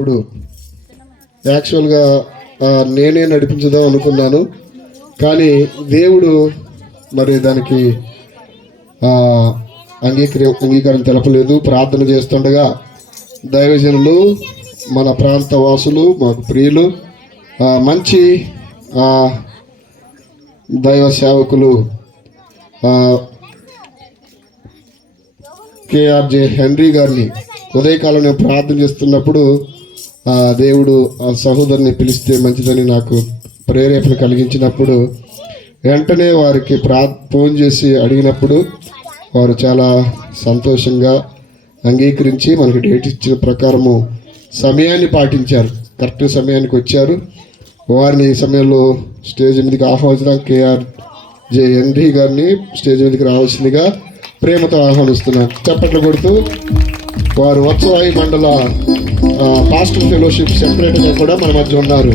ఇప్పుడు యాక్చువల్గా నేనే నడిపించుదాం అనుకున్నాను, కానీ దేవుడు మరి దానికి అంగీకారం తెలపలేదు. ప్రార్థన చేస్తుండగా దైవజనులు, మన ప్రాంత వాసులు, మాకు ప్రియులు, మంచి దైవ సేవకులు కేఆర్జే హెన్రీ గారిని ఉదయకాలం నేను ప్రార్థన చేస్తున్నప్పుడు దేవుడు ఆ సహోదరుని పిలిస్తే మంచిదని నాకు ప్రేరేపణ కలిగించినప్పుడు వెంటనే వారికి ఫోన్ చేసి అడిగినప్పుడు వారు చాలా సంతోషంగా అంగీకరించి మనకి డేట్ ఇచ్చిన ప్రకారము సమయాన్ని పాటించారు. కరెక్ట్ సమయానికి వచ్చారు. వారిని ఈ సమయంలో స్టేజ్ మీదకి ఆహ్వానించడం కేఆర్జే హెన్రీ గారిని స్టేజ్ మీదకి రావాల్సిందిగా ప్రేమతో ఆహ్వానిస్తున్నాను. చప్పట్లు కొడుతూ వారు వత్సవాయి మండల పాస్టర్ ఫెలోషిప్ సెక్రటరీగా కూడా మన మధ్య ఉన్నారు.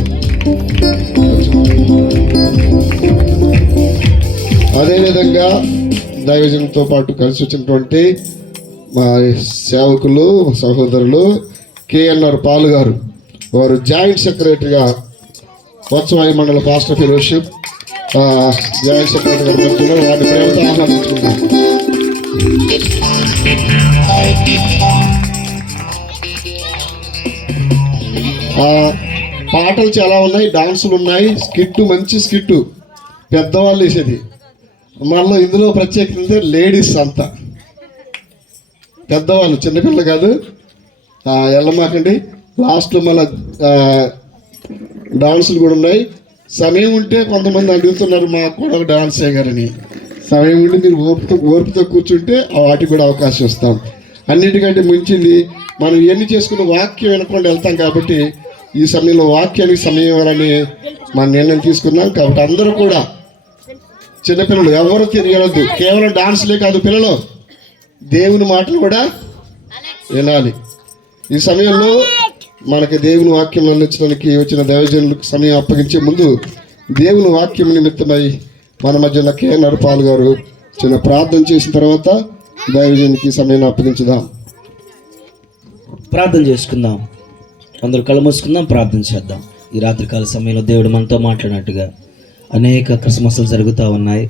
అదేవిధంగా దైవజనంతో పాటు కలిసి వచ్చినటువంటి మా సేవకులు సహోదరులు కేఎన్ఆర్ పాల్ గారు, వారు జాయింట్ సెక్రటరీగా వత్సవాయి మండల పాస్టర్ ఫెలోషిప్ జాయింట్ సెక్రటరీ గారు మధ్యలో వారిని ప్రేమతో ఆహ్వానించుకున్నారు. పాటలు చాలా ఉన్నాయి, డాన్సులు ఉన్నాయి, స్కిట్టు మంచి స్కిట్టు పెద్దవాళ్ళు వేసేది. మళ్ళీ ఇందులో ప్రత్యేకత లేడీస్ అంతా పెద్దవాళ్ళు, చిన్నపిల్లలు కాదు. వెళ్ళమాకండి. లాస్ట్లో మళ్ళీ డాన్సులు కూడా ఉన్నాయి. సమయం ఉంటే కొంతమంది అడుగుతున్నారు మాకు కూడా డాన్స్ చేయగారని. సమయం ఉండి మీరు ఓర్పుతో కూర్చుంటే వాటికి కూడా అవకాశం ఇస్తాం. అన్నిటికంటే మించింది మనం ఎన్ని చేసుకున్న వాక్యం వినకుండా వెళ్తాం కాబట్టి ఈ సమయంలో వాక్యానికి సమయం ఇవ్వాలని మన నిర్ణయం తీసుకున్నాం. కాబట్టి అందరూ కూడా చిన్నపిల్లలు ఎవరు తిరగలద్దు. కేవలం డాన్స్లే కాదు, పిల్లలు దేవుని మాటలు కూడా వినాలి. ఈ సమయంలో మనకి దేవుని వాక్యం అందించడానికి వచ్చిన దైవజనులకు సమయం అప్పగించే ముందు దేవుని వాక్యం నిమిత్తమై మన మధ్యలో కేఎన్ఆర్ పాల్ గారు చిన్న ప్రార్థన చేసిన తర్వాత దైవజనునికి సమయం అప్పగించుదాం. ప్రార్థన చేసుకుందాం. అందరూ కళ్ళు మూసుకుందాం, ప్రార్థన చేద్దాం. ఈ రాత్రికాల సమయంలో దేవుడు మనతో మాట్లాడినట్టుగా అనేక క్రిస్మస్లు జరుగుతూ ఉన్నాయి.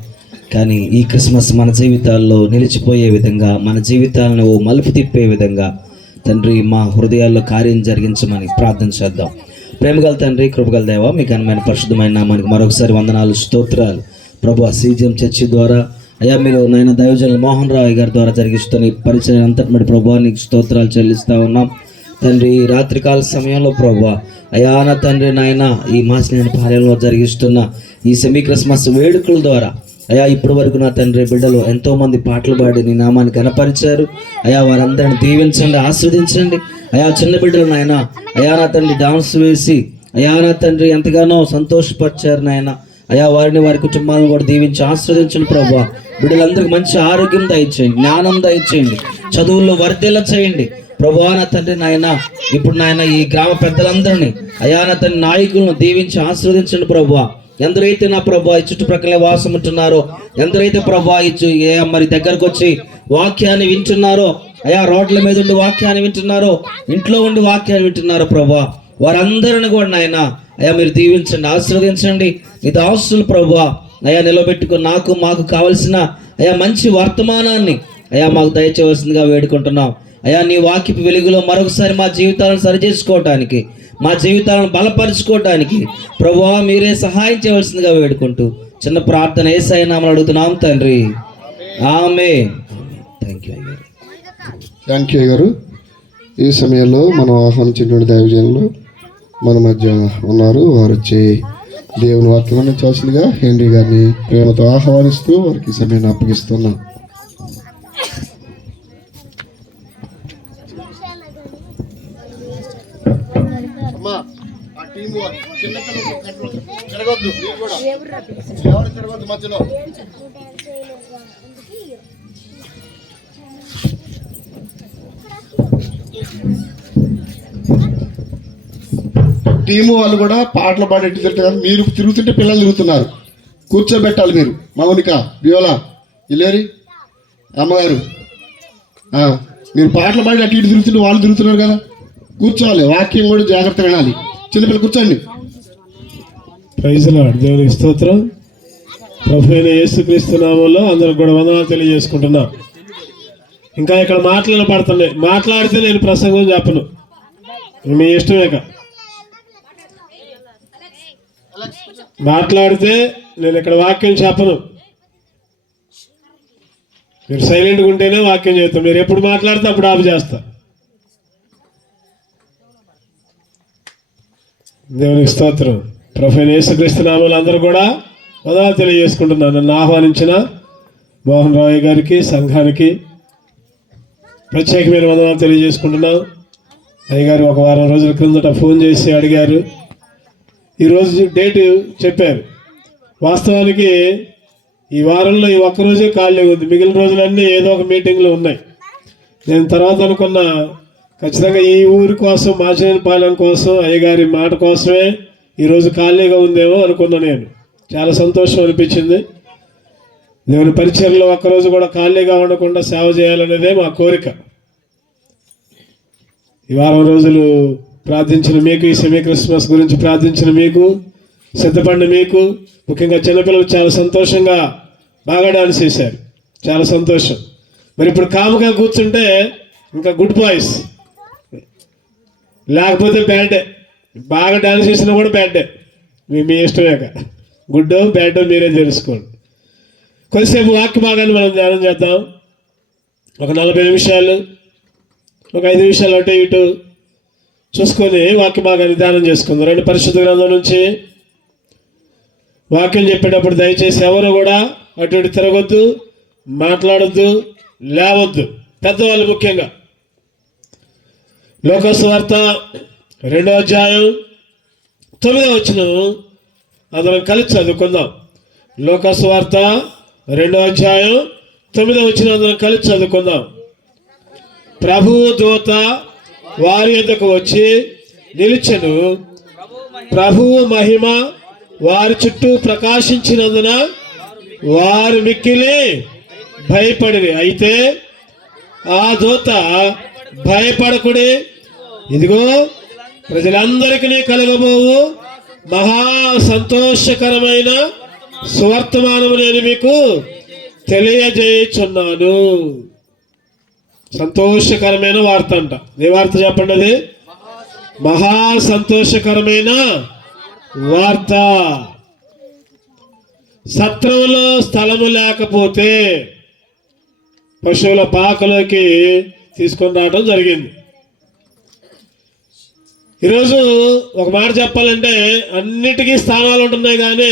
కానీ ఈ క్రిస్మస్ మన జీవితాల్లో నిలిచిపోయే విధంగా, మన జీవితాలను ఓ మలుపు తిప్పే విధంగా తండ్రి మా హృదయాల్లో కార్యం జరిగించమని ప్రార్థన చేద్దాం. ప్రేమగల తండ్రి, కృపగల దేవ, మీ ఘనమైన పరిశుద్ధమైన నామానికి మరొకసారి వందనాలు, స్తోత్రాలు. ప్రభు సీజిఎం చర్చి ద్వారా అయ్యా మీరు నాయన దైవజనులు మోహన్ రావు గారి ద్వారా జరిగిస్తున్న పరిచయం అంతటి ప్రభావానికి స్తోత్రాలు చెల్లిస్తూ ఉన్నాం. తండ్రి రాత్రికాల సమయంలో ప్రభా అయా నా తండ్రి నాయన ఈ మాసినేని పాలెంలో జరిగిస్తున్న ఈ సెమీ క్రిస్మస్ వేడుకల ద్వారా అయా ఇప్పటి వరకు నా తండ్రి బిడ్డలు ఎంతోమంది పాటలు పాడి నీ నామాన్ని కనపరిచారు. అయా వారందరిని దీవించండి, ఆస్వాదించండి. అయా చిన్న బిడ్డలు నాయన అయా నా తండ్రి డాన్స్ వేసి అయా నా తండ్రి ఎంతగానో సంతోషపరిచారు నాయన. అయా వారిని వారి కుటుంబాలను కూడా దీవించి ఆస్వాదించండి ప్రభా. బిడ్డలందరికీ మంచి ఆరోగ్యం దయచేయండి, జ్ఞానం దయచేయండి, చదువుల్లో వర్ధిల్ల చేయండి ప్రభా. నా తండ్రి నాయన ఇప్పుడు నాయన ఈ గ్రామ పెద్దలందరినీ అయా నా తండ్రి నాయకులను దీవించి ఆస్వాదించండి ప్రభా. ఎందరైతే నా ప్రభా ఈ చుట్టుప్రక్కల వాసం ఉంటున్నారో, ఎందరైతే ప్రభా మరి దగ్గరకు వచ్చి వాక్యాన్ని వింటున్నారో, అయా రోడ్ల మీద ఉండి వాక్యాన్ని వింటున్నారో, ఇంట్లో ఉండి వాక్యాన్ని వింటున్నారో ప్రభా, వారందరిని కూడా నాయన అయా మీరు దీవించండి, ఆశీర్వదించండి. నీ దాసులు ప్రభా అయా నిలబెట్టుకుని మాకు కావలసిన అయా మంచి వర్తమానాన్ని అయా మాకు దయచేయవలసిందిగా వేడుకుంటున్నాం. అయా నీ వాక్యపు వెలుగులో మరొకసారి మా జీవితాలను సరిచేసుకోవటానికి, మా జీవితాలను బలపరుచుకోవటానికి ప్రభువా మీరే సహాయం చేయవలసిందిగా వేడుకుంటూ చిన్న ప్రార్థన యేసయ్య నామములో అడుగుతున్నాం తండ్రి, ఆమేన్. థ్యాంక్ యూ గారు. ఈ సమయంలో మనం ఆహ్వానించినటువంటి దైవజనులు మన మధ్య ఉన్నారు. వారు వచ్చి దేవుని వాక్యం అందించాల్సిందిగా హెన్రీ గారిని ప్రేమతో ఆహ్వానిస్తూ వారికి సమయాన్ని అప్పగిస్తున్నాం. టీము వాళ్ళు కూడా పాటలు పాడేట్టు తిరుగుతారు. మీరు తిరుగుతుంటే పిల్లలు తిరుగుతున్నారు, కూర్చోబెట్టాలి. మీరు మౌనిక, బియోలా, ఇల్లేరి అమ్మగారు మీరు పాటలు పాడి అటు ఇటు తిరుగుతుంటే వాళ్ళు తిరుగుతున్నారు కదా. కూర్చోవాలి, వాక్యం కూడా జాగ్రత్తగా వినాలి. చిన్నపిల్లలు కూర్చోండి. Praise Lord. దేవునికి స్తోత్రం. ప్రభు అయిన యేసుక్రీస్తు నామములో అందరికి కూడా వందనాలు తెలియజేసుకుంటున్నా. ఇంకా ఇక్కడ మాట్లాడబడుతున్నాయి, మాట్లాడితే నేను ప్రసంగం చెప్పను, మీ ఇష్టమేక. మాట్లాడితే నేను ఇక్కడ వాక్యం చెప్పను. మీరు సైలెంట్గా ఉంటేనే వాక్యం చెప్తాం. మీరు ఎప్పుడు మాట్లాడితే అప్పుడు ఆపు చేస్తా. దేవునికి స్తోత్రం. ప్రభు అయిన యేసుక్రీస్తు నామములో అందరూ కూడా వందనాలు తెలియజేసుకుంటున్నాను. నన్ను ఆహ్వానించిన మోహన్ రావు గారికి, సంఘానికి ప్రత్యేకమైన వందనాలు తెలియజేసుకుంటున్నాం. అయ్యగారు ఒక వారం రోజుల క్రిందట ఫోన్ చేసి అడిగారు, ఈరోజు డేట్ చెప్పారు. వాస్తవానికి ఈ వారంలో ఈ ఒక్కరోజే ఖాళీ ఉంది, మిగిలిన రోజులన్నీ ఏదో ఒక మీటింగ్లు ఉన్నాయి. నేను తర్వాత అనుకున్న ఖచ్చితంగా ఈ ఊరి కోసం, మాచినేనిపాలెం కోసం, అయ్యగారి మాట కోసమే ఈరోజు ఖాళీగా ఉందేమో అనుకున్నా. నేను చాలా సంతోషం అనిపించింది. దేవుని పరిచర్లో ఒక్కరోజు కూడా ఖాళీగా ఉండకుండా సేవ చేయాలనేదే మా కోరిక. ఈ వారం రోజులు ప్రార్థించిన మీకు, ఈ సెమీ క్రిస్మస్ గురించి ప్రార్థించిన మీకు, సిద్ధపడిన మీకు, ముఖ్యంగా చిన్నపిల్లలు చాలా సంతోషంగా బాగా డాన్స్ చేశారు. చాలా సంతోషం. మరి ఇప్పుడు కాముగా కూర్చుంటే ఇంకా గుడ్ బాయ్స్, లేకపోతే బ్యాడే. బాగా డాన్స్ చేసినా కూడా బ్యాడే. మీ ఇష్టమేక. గుడ్డో బ్యాడో మీరే తెలుసుకోండి. కొద్దిసేపు వాక్య భాగాన్ని మనం ధ్యానం చేద్దాం. ఒక 40 నిమిషాలు, ఒక 5 నిమిషాలు అటు ఇటు చూసుకొని వాక్య భాగాన్ని ధ్యానం చేసుకుందాం. రెండు పరిశుద్ధ గ్రంథం నుంచి వాక్యం చెప్పేటప్పుడు దయచేసి ఎవరు కూడా అటు ఇటు తిరగొద్దు, మాట్లాడొద్దు, లేవద్దు. పెద్దవాళ్ళు ముఖ్యంగా. లోకాసు వార్త 2వ అధ్యాయం 9వ వచనం అందరం కలిసి చదువుకుందాం. లోకాసు వార్త 2వ అధ్యాయం 9వ వచనం అందరం కలిసి చదువుకుందాం. ప్రభువు దూత వారి యొద్దకు వచ్చి నిలిచెను. ప్రభువు మహిమ వారి చుట్టూ ప్రకాశించినందున వారు మిక్కిలి భయపడిరి. అయితే ఆ దూత, భయపడకుడి, ఇదిగో ప్రజలందరికీ కలగబోవు మహా సంతోషకరమైన సువర్తమానము నేను మీకు తెలియజేయుచున్నాను. సంతోషకరమైన వార్త అంట. ఏ వార్త చెప్పండి? అది మహా సంతోషకరమైన వార్త. సత్రంలో స్థలము లేకపోతే పశువుల పాకలోకి తీసుకొని రావడం జరిగింది. ఈరోజు ఒక మాట చెప్పాలంటే అన్నిటికీ స్థానాలు ఉంటున్నాయి, కానీ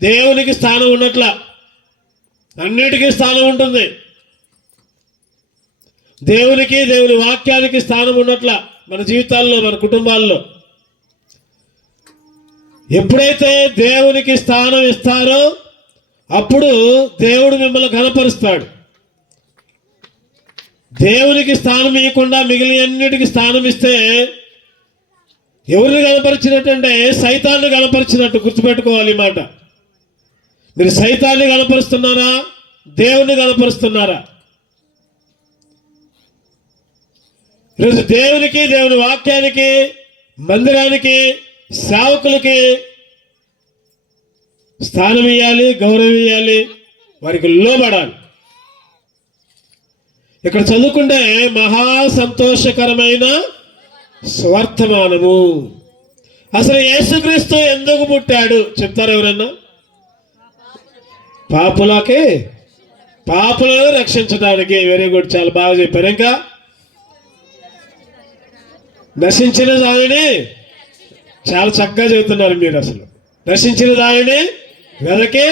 దేవునికి స్థానం ఉన్నట్ల. అన్నిటికీ స్థానం ఉంటుంది, దేవునికి, దేవుని వాక్యానికి స్థానం ఉన్నట్ల మన జీవితాల్లో, మన కుటుంబాల్లో. ఎప్పుడైతే దేవునికి స్థానం ఇస్తారో అప్పుడు దేవుడు మిమ్మల్ని ఘనపరుస్తాడు. దేవునికి స్థానం ఇవ్వకుండా మిగిలిన అన్నిటికీ స్థానం ఇస్తే ఎవరిని కనపరిచినట్టంటే సైతాన్ని కనపరిచినట్టు. గుర్తుపెట్టుకోవాలి ఈ మాట. మీరు సైతాన్ని కనపరుస్తున్నారా, దేవుణ్ణి కనపరుస్తున్నారా? ఈరోజు దేవునికి, దేవుని వాక్యానికి, మందిరానికి, సేవకులకి స్థానం ఇవ్వాలి, గౌరవం ఇవ్వాలి, వారికి లోబడాలి. ఇక్కడ చదువుకుంటే మహా సంతోషకరమైన స్వర్తమానము. అసలు యేసుక్రీస్తు ఎందుకు పుట్టాడు చెప్తారు ఎవరన్నా? పాపులను రక్షించడానికి. వెరీ గుడ్, చాలా బాగా చెప్పారు. ఇంకా నశించిన దానిని, చాలా చక్కగా చెబుతున్నారు మీరు. అసలు నశించిన దానిని వెనక్కి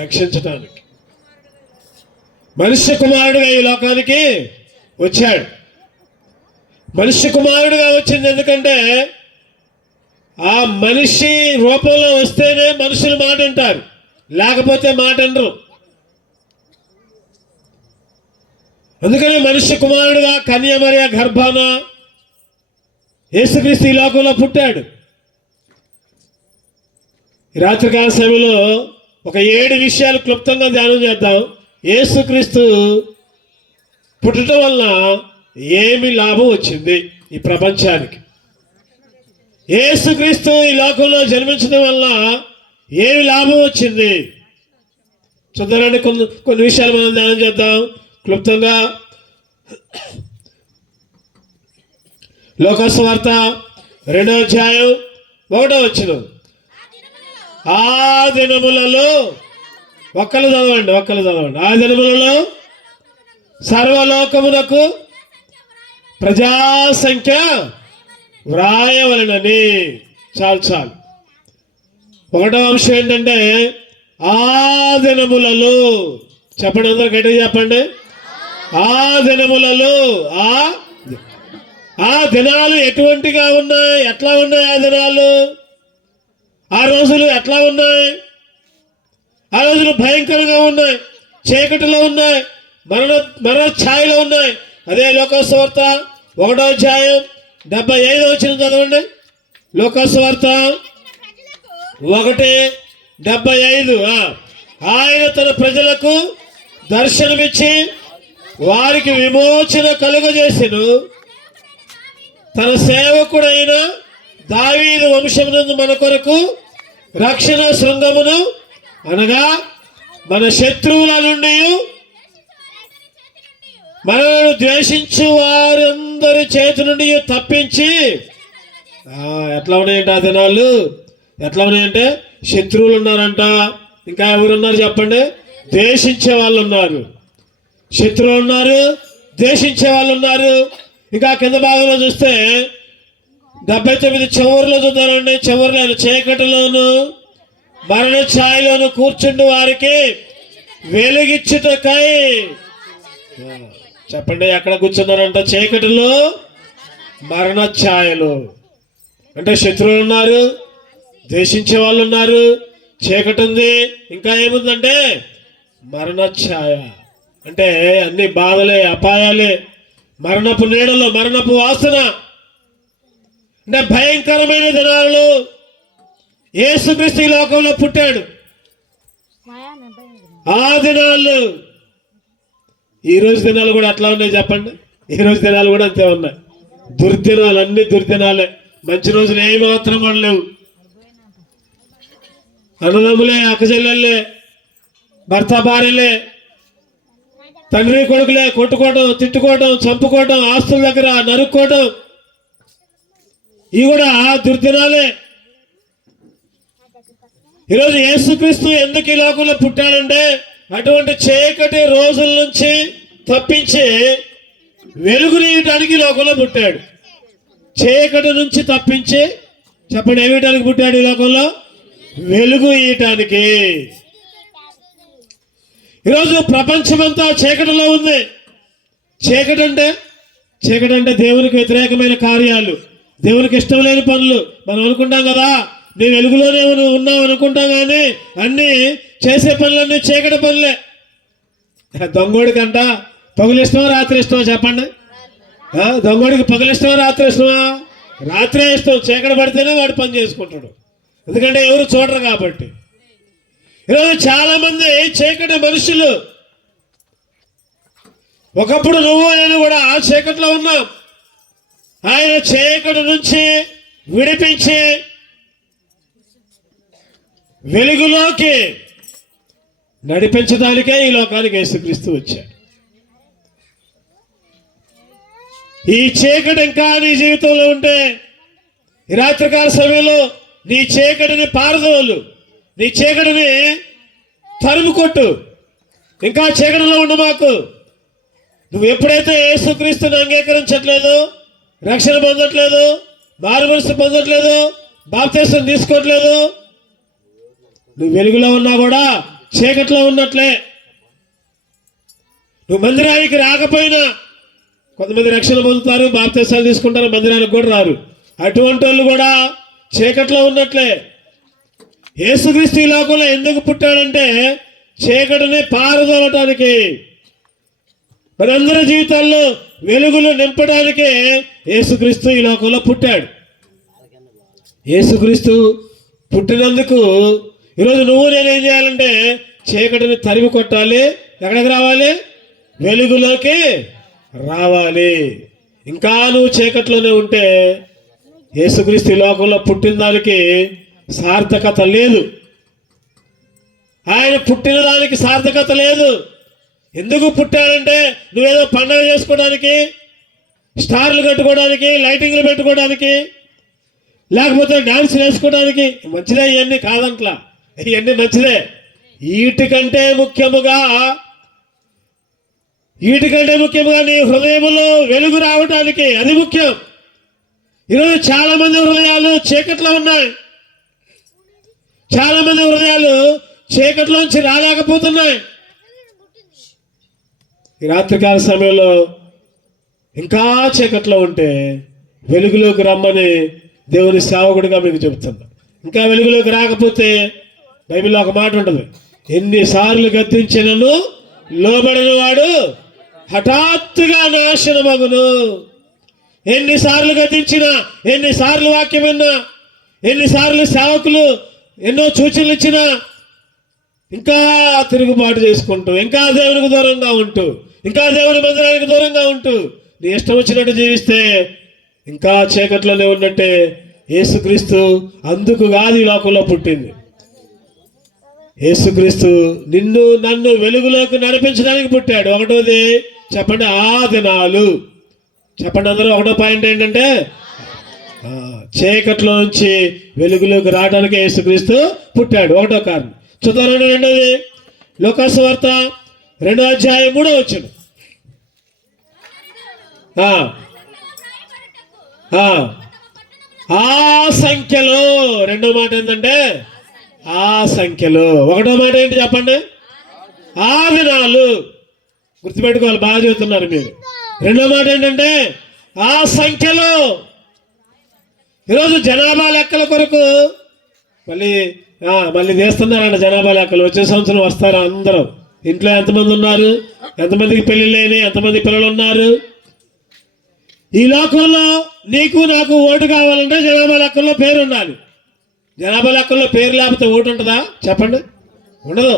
రక్షించడానికి మనుష్య కుమారుడుగా ఈ లోకానికి వచ్చాడు. మనుష్య కుమారుడుగా వచ్చింది ఎందుకంటే ఆ మనిషి రూపంలో వస్తేనే మనుషులు మాట వింటారు, లేకపోతే మాట వినరు. అందుకని మనుష్య కుమారుడుగా కన్యమరియ గర్భాన యేసుక్రీస్తు ఈ లోకంలో పుట్టాడు. ఈ రాత్రికాల సమయంలో ఒక 7 విషయాలు క్లుప్తంగా ధ్యానం చేద్దాం. యేసుక్రీస్తు పుట్టడం వలన ఏమి లాభం వచ్చింది ఈ ప్రపంచానికి. యేసుక్రీస్తు ఈ లోకంలో జన్మించడం వల్ల ఏమి లాభం వచ్చింది చూద్దామండి. కొన్ని విషయాలు మనం ధ్యానం చేద్దాం క్లుప్తంగా. లోకాసు వార్త 2వ అధ్యాయం 1వ వచనం. ఆ దినములలో ఒక్కలు చదవండి. ఆ దినములలో సర్వలోకమునకు ప్రజాసంఖ్య వ్రాయవలనని. చాలు. 1వ అంశం ఏంటంటే ఆ దినములలో. చెప్పండి, అందరూ గట్టిగా చెప్పండి. ఆ దినములలో. ఆ దినాలు ఎటువంటిగా ఉన్నాయి? ఎట్లా ఉన్నాయి ఆ దినాలు? ఆ రోజులు ఎట్లా ఉన్నాయి? ఆ రోజులు భయంకరంగా ఉన్నాయి, చీకటిలో ఉన్నాయి, మరణ ఛాయలో ఉన్నాయి. అదే లోకాసు వార్త 1వ అధ్యాయం 75వ వచనం చదవండి. లోకాసు వార్త 1:75. ఆయన తన ప్రజలకు దర్శనమిచ్చి వారికి విమోచన కలుగజేసెను. తన సేవకుడైన దావీదు వంశమునందు మన కొరకు రక్షణ శృంగమును, అనగా మన శత్రువుల నుండి మనల్ని ద్వేషించు వారందరి చేతి నుండి తప్పించి. ఎట్లా ఉన్నాయంటే ఆ దినాలు ఎట్లా ఉన్నాయంటే శత్రువులు ఉన్నారంట. ఇంకా ఎవరున్నారు చెప్పండి? ద్వేషించే వాళ్ళు ఉన్నారు, శత్రువులు ఉన్నారు, ద్వేషించే వాళ్ళు ఉన్నారు. ఇంకా కింద భాగంలో చూస్తే 79 చివరిలో చూద్దామండి. చివరిలో చీకటిలోను మరణ ఛాయలోను కూర్చుండి వారికి వెలుగిచ్చుటకై. చెప్పండి, ఎక్కడ కూర్చున్నారంట? చీకటిలో, మరణ ఛాయలు. అంటే శత్రువులు ఉన్నారు, ద్వేషించే వాళ్ళు ఉన్నారు, చీకటి ఉంది, ఇంకా ఏముందంటే మరణ ఛాయ. అంటే అన్ని బాధలే, అపాయాలే, మరణపు నీడలో, మరణపు వాసన. అంటే భయంకరమైన దినాలు. యేసుక్రీస్తు ఈ లోకంలో పుట్టాడు. ఆ దినాలు. ఈరోజు దినాలు కూడా అట్లా ఉన్నాయి చెప్పండి. ఈరోజు దినాలు కూడా అంతే ఉన్నాయి. దుర్దినాలు, అన్ని దుర్దినాలే. మంచి రోజులు ఏమాత్రం కూడా లేవు. అన్నదమ్ములే, అక్కచెల్లెళ్ళే, భర్త భార్యలే, తండ్రి కొడుకులే కొట్టుకోవడం, తిట్టుకోవడం, చంపుకోవడం, ఆస్తుల దగ్గర నరుక్కోవడం, ఇవి కూడా దుర్దినాలే. ఈరోజు యేసుక్రీస్తు ఎందుకు ఈ లోకంలో పుట్టాడంటే అటువంటి చీకటి రోజుల నుంచి తప్పించి వెలుగునీయటానికి లోకంలో పుట్టాడు. చీకటి నుంచి తప్పించి, చెప్పండి, ఏమిటానికి పుట్టాడు ఈ లోకంలో? వెలుగు ఇయటానికి. ఈరోజు ప్రపంచమంతా చీకటిలో ఉంది. చీకటి అంటే దేవునికి వ్యతిరేకమైన కార్యాలు, దేవునికి ఇష్టం లేని పనులు. మనం అనుకుంటాం కదా, నేను వెలుగులోనే ఉన్నాం అనుకుంటాం, కానీ అన్ని చేసే పనులన్నీ చీకటి పనులే. దొంగోడికంట పగులు ఇష్టమా రాత్రి ఇష్టమా చెప్పండి? దొంగోడికి పగులు ఇష్టమా రాత్రి ఇష్టమా? రాత్రే ఇష్టం. చీకటి పడితేనే వాడు పని చేసుకుంటాడు, ఎందుకంటే ఎవరు చూడరు కాబట్టి. ఈరోజు చాలా మంది చీకటి మనుషులు. ఒకప్పుడు నువ్వు నేను కూడా ఆ చీకటిలో ఉన్నాం. ఆయన చీకటి నుంచి విడిపించి వెలుగులోకి నడిపించడానికే ఈ లోకానికి యేసుక్రీస్తు వచ్చాడు. ఈ చీకటి ఇంకా నీ జీవితంలో ఉంటే ఈ రాత్రికాల సమయంలో నీ చీకటిని పారదోలు, నీ చీకటిని తరుము కొట్టు. ఇంకా చీకటిలో ఉండు మాకు. నువ్వు ఎప్పుడైతే యేసుక్రీస్తుని అంగీకరించట్లేదు, రక్షణ పొందట్లేదు, మారుమనసు పొందట్లేదు, బాప్తిసం తీసుకోవట్లేదు, నువ్వు వెలుగులో ఉన్నా కూడా చీకట్లో ఉన్నట్లే. నువ్వు మందిరానికి రాకపోయినా, కొంతమంది రక్షణ పొందుతారు, బాప్తిసాలు తీసుకుంటారు, మందిరానికి కూడా రారు. అటువంటి వాళ్ళు కూడా చీకట్లో ఉన్నట్లే. యేసుక్రీస్తు ఈ లోకంలో ఎందుకు పుట్టాడంటే చీకటిని పారదోలటానికి, మనందరి జీవితాల్లో వెలుగులు నింపడానికే యేసుక్రీస్తు ఈ లోకంలో పుట్టాడు. యేసుక్రీస్తు పుట్టినందుకు ఈరోజు నువ్వు నేనేం చేయాలంటే చీకటిని తరిమి కొట్టాలి. ఎక్కడికి రావాలి? వెలుగులోకి రావాలి. ఇంకా నువ్వు చీకట్లోనే ఉంటే యేసుక్రీస్తు ఈ లోకంలో పుట్టిన దానికి సార్థకత లేదు. ఆయన పుట్టిన దానికి సార్థకత లేదు. ఎందుకు పుట్టాడంటే నువ్వేదో పండగ చేసుకోవడానికి, స్టార్లు కట్టుకోవడానికి, లైటింగ్లు పెట్టుకోవడానికి, లేకపోతే డాన్స్ వేసుకోవడానికి. మంచిదే, ఇవన్నీ కాదంట్లా, ఇవన్నీ మంచిదే. వీటికంటే ముఖ్యముగా నీ హృదయంలో వెలుగు రావడానికి అది ముఖ్యం. ఈరోజు చాలా మంది హృదయాలు చీకట్లో ఉన్నాయి. చాలా మంది హృదయాలు చీకట్లోంచి రాలేకపోతున్నాయి. ఈ రాత్రికాల సమయంలో ఇంకా చీకట్లో ఉంటే వెలుగులోకి రమ్మని దేవుని సేవకుడిగా మీకు చెబుతున్నా. ఇంకా వెలుగులోకి రాకపోతే బైబిల్లో ఒక మాట ఉంటుంది, ఎన్నిసార్లు గద్దించినను లోబడిన వాడు హఠాత్తుగా నాశనమగును. ఎన్నిసార్లు గద్దించినా, ఎన్నిసార్లు వాక్యం విన్నా, ఎన్నిసార్లు సేవకులు ఎన్నో సూచనలు ఇచ్చినా ఇంకా తిరుగుబాటు చేసుకుంటూ, ఇంకా దేవునికి దూరంగా ఉంటూ, ఇంకా దేవుని మందిరానికి దూరంగా ఉంటూ నీ ఇష్టం వచ్చినట్టు జీవిస్తే ఇంకా చీకట్లోనే ఉన్నట్టే. యేసుక్రీస్తు అందుకు కాదు ఈ లోకంలో పుట్టింది. యేసుక్రీస్తు నిన్ను నన్ను వెలుగులోకి నడిపించడానికి పుట్టాడు. ఒకటోది చెప్పండి, ఆ దినాలు. చెప్పండి అందరూ. ఒకటో పాయింట్ ఏంటంటే చీకట్లో నుంచి వెలుగులోకి రావడానికి యేసుక్రీస్తు పుట్టాడు. ఒకటో కారణం. చూద్దాం. రెండోది లోకాసు వార్త 2వ అధ్యాయం 3వ వచనం. ఆ సంఖ్యలో రెండో మాట ఏంటంటే ఆ సంఖ్యలో. ఒకటో మాట ఏంటి చెప్పండి, ఆ దినాలు. గుర్తుపెట్టుకోవాలి, బాగా చెబుతున్నారు మీరు. రెండో మాట ఏంటంటే ఆ సంఖ్యలో. ఈరోజు జనాభా లెక్కల కొరకు మళ్ళీ తీస్తున్నారంట జనాభా లెక్కలు. వచ్చే సంవత్సరం వస్తారు అందరూ. ఇంట్లో ఎంతమంది ఉన్నారు, ఎంతమందికి పెళ్లి లేని, ఎంతమంది పిల్లలు ఉన్నారు. ఈ లోకంలో నీకు నాకు ఓటు కావాలంటే జనాభా లెక్కల్లో పేరు ఉండాలి. జనాభా లెక్కల్లో పేరు లేకపోతే ఓటు ఉంటుందా చెప్పండి? ఉండదు.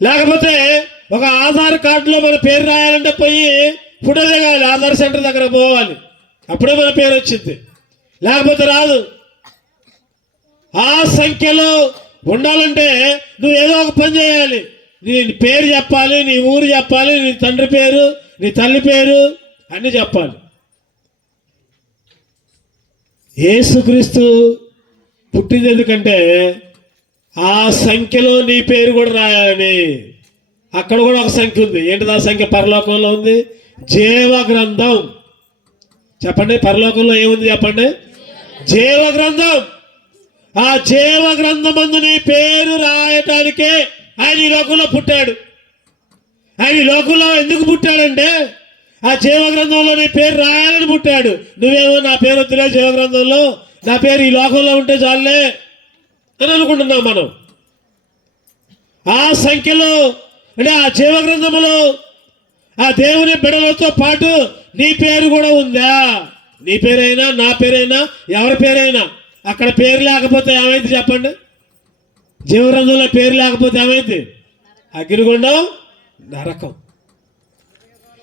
లేకపోతే ఒక ఆధార్ కార్డులో మన పేరు రాయాలంటే పోయి ఫోటో దిగాలి, ఆధార్ సెంటర్ దగ్గర పోవాలి, అప్పుడే మన పేరు వచ్చింది, లేకపోతే రాదు. ఆ సంఖ్యలో ఉండాలంటే నువ్వు ఏదో ఒక పని చేయాలి. నీ పేరు చెప్పాలి, నీ ఊరు చెప్పాలి, నీ తండ్రి పేరు, నీ తల్లి పేరు అన్నీ చెప్పాలి. యేసుక్రీస్తు పుట్టింది ఎందుకంటే ఆ సంఖ్యలో నీ పేరు కూడా రాయాలని. అక్కడ కూడా ఒక సంఖ్య ఉంది. ఏంటిది ఆ సంఖ్య? పరలోకంలో ఉంది, జీవ గ్రంథం. చెప్పండి, పరలోకంలో ఏముంది చెప్పండి? జీవ గ్రంథం. ఆ జీవ గ్రంథమందు నీ పేరు రాయటానికే ఆయన ఈ లోకంలో పుట్టాడు. ఆయన ఈ లోకంలో ఎందుకు పుట్టాడంటే ఆ జీవ గ్రంథంలో నీ పేరు రాయాలని పుట్టాడు. నువ్వేమో నా పేరు వద్దులే, జీవ గ్రంథంలో నా పేరు ఈ లోకంలో ఉంటే చాలే అని అనుకుంటున్నాం మనం. ఆ సంఖ్యలో అంటే ఆ జీవ గ్రంథంలో ఆ దేవుని బిడ్డలతో పాటు నీ పేరు కూడా ఉందా? నీ పేరైనా నా పేరైనా ఎవరి పేరైనా అక్కడ పేరు లేకపోతే ఏమైంది చెప్పండి? జీవగ్రంథంలో పేరు లేకపోతే ఏమైంది? అగ్నిగుండం, నరకం.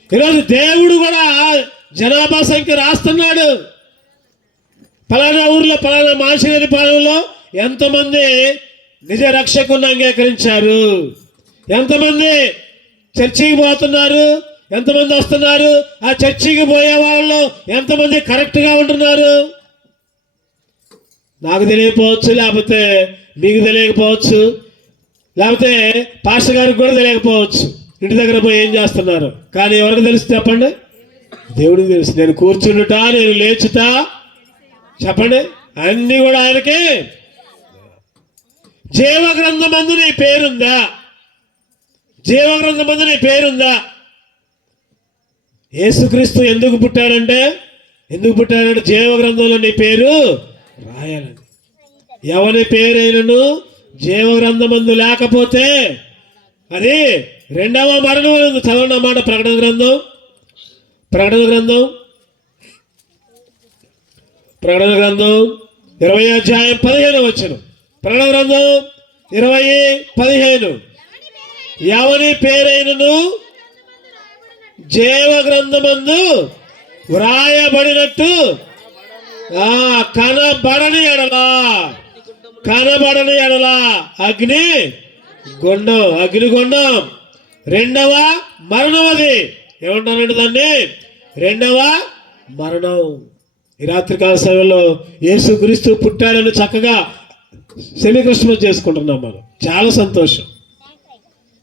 ఈరోజు దేవుడు కూడా జనాభా సంఖ్య రాస్తున్నాడు. ఫలానా ఊర్లో, ఫలానా మాసినేని పాలెంలో ఎంతమంది నిజ రక్షకుని అంగీకరించారు, ఎంతమంది చర్చికి పోతున్నారు, ఎంతమంది వస్తున్నారు, ఆ చర్చికి పోయే వాళ్ళలో ఎంతమంది కరెక్ట్గా ఉంటున్నారు. నాకు తెలియకపోవచ్చు, లేకపోతే మీకు తెలియకపోవచ్చు, లేకపోతే పాస్టర్ గారికి కూడా తెలియకపోవచ్చు ఇంటి దగ్గర పోయి ఏం చేస్తున్నారు. కానీ ఎవరికి తెలుసు చెప్పండి? దేవుడికి తెలుసు. నేను కూర్చుండుట, నేను లేచుట, చెప్పండి, అన్నీ కూడా ఆయనకి. జీవగ్రంథమందు నీ పేరుందా? జీవగ్రంథమందు నీ పేరుందా? యేసుక్రీస్తు ఎందుకు పుట్టాడంటే జీవగ్రంథంలో నీ పేరు రాయాలని. ఎవరి పేరైనను జీవగ్రంథమందు లేకపోతే అది రెండవ మరణం. చదవండి అన్నమాట. ప్రకటన గ్రంథం 20వ అధ్యాయం 15వ వచనం. ప్రకటన గ్రంథం 20:15. ఎవని పేరైనను జీవ గ్రంథమందు వ్రాయబడినట్టు కనబడని ఎడల అగ్నిగుండం రెండవ మరణం. అది ఏమంటానండి దాన్ని? రెండవ మరణం. ఈ రాత్రికాల సమయంలో యేసుక్రీస్తు పుట్టాడని చక్కగా సెమీ క్రిస్మస్ చేసుకుంటున్నాం మనం. చాలా సంతోషం,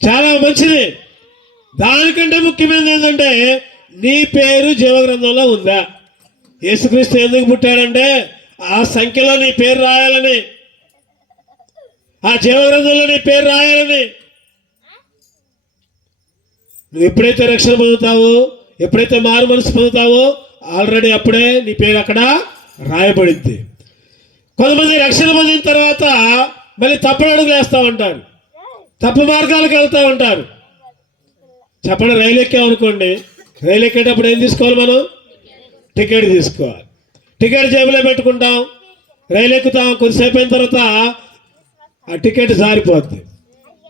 చాలా మంచిది. దానికంటే ముఖ్యమైనది ఏంటంటే నీ పేరు జీవగ్రంథంలో ఉందా? యేసుక్రీస్తు ఎందుకు పుట్టాడంటే ఆ సంఖ్యలో నీ పేరు రాయాలని, ఆ జీవగ్రంథంలో నీ పేరు రాయాలని. నువ్వు ఎప్పుడైతే రక్షణ పొందుతావో, ఎప్పుడైతే మారు మనసు పొందుతావో ఆల్రెడీ అప్పుడే నీ పేరు అక్కడ రాయబడిద్ది. కొంతమంది రక్షణ పొందిన తర్వాత మళ్ళీ తప్పుడు అడుగులు వేస్తూ ఉంటారు, తప్పు మార్గాలకు వెళ్తూ ఉంటారు. చెప్పండి, రైలు ఎక్కామనుకోండి, రైలు ఎక్కేటప్పుడు ఏం తీసుకోవాలి? మనం టికెట్ తీసుకోవాలి. టికెట్ జేబులో పెట్టుకుంటాం, రైలు ఎక్కుతాం. కొద్దిసేపు అయిన తర్వాత ఆ టికెట్ జారిపోద్ది.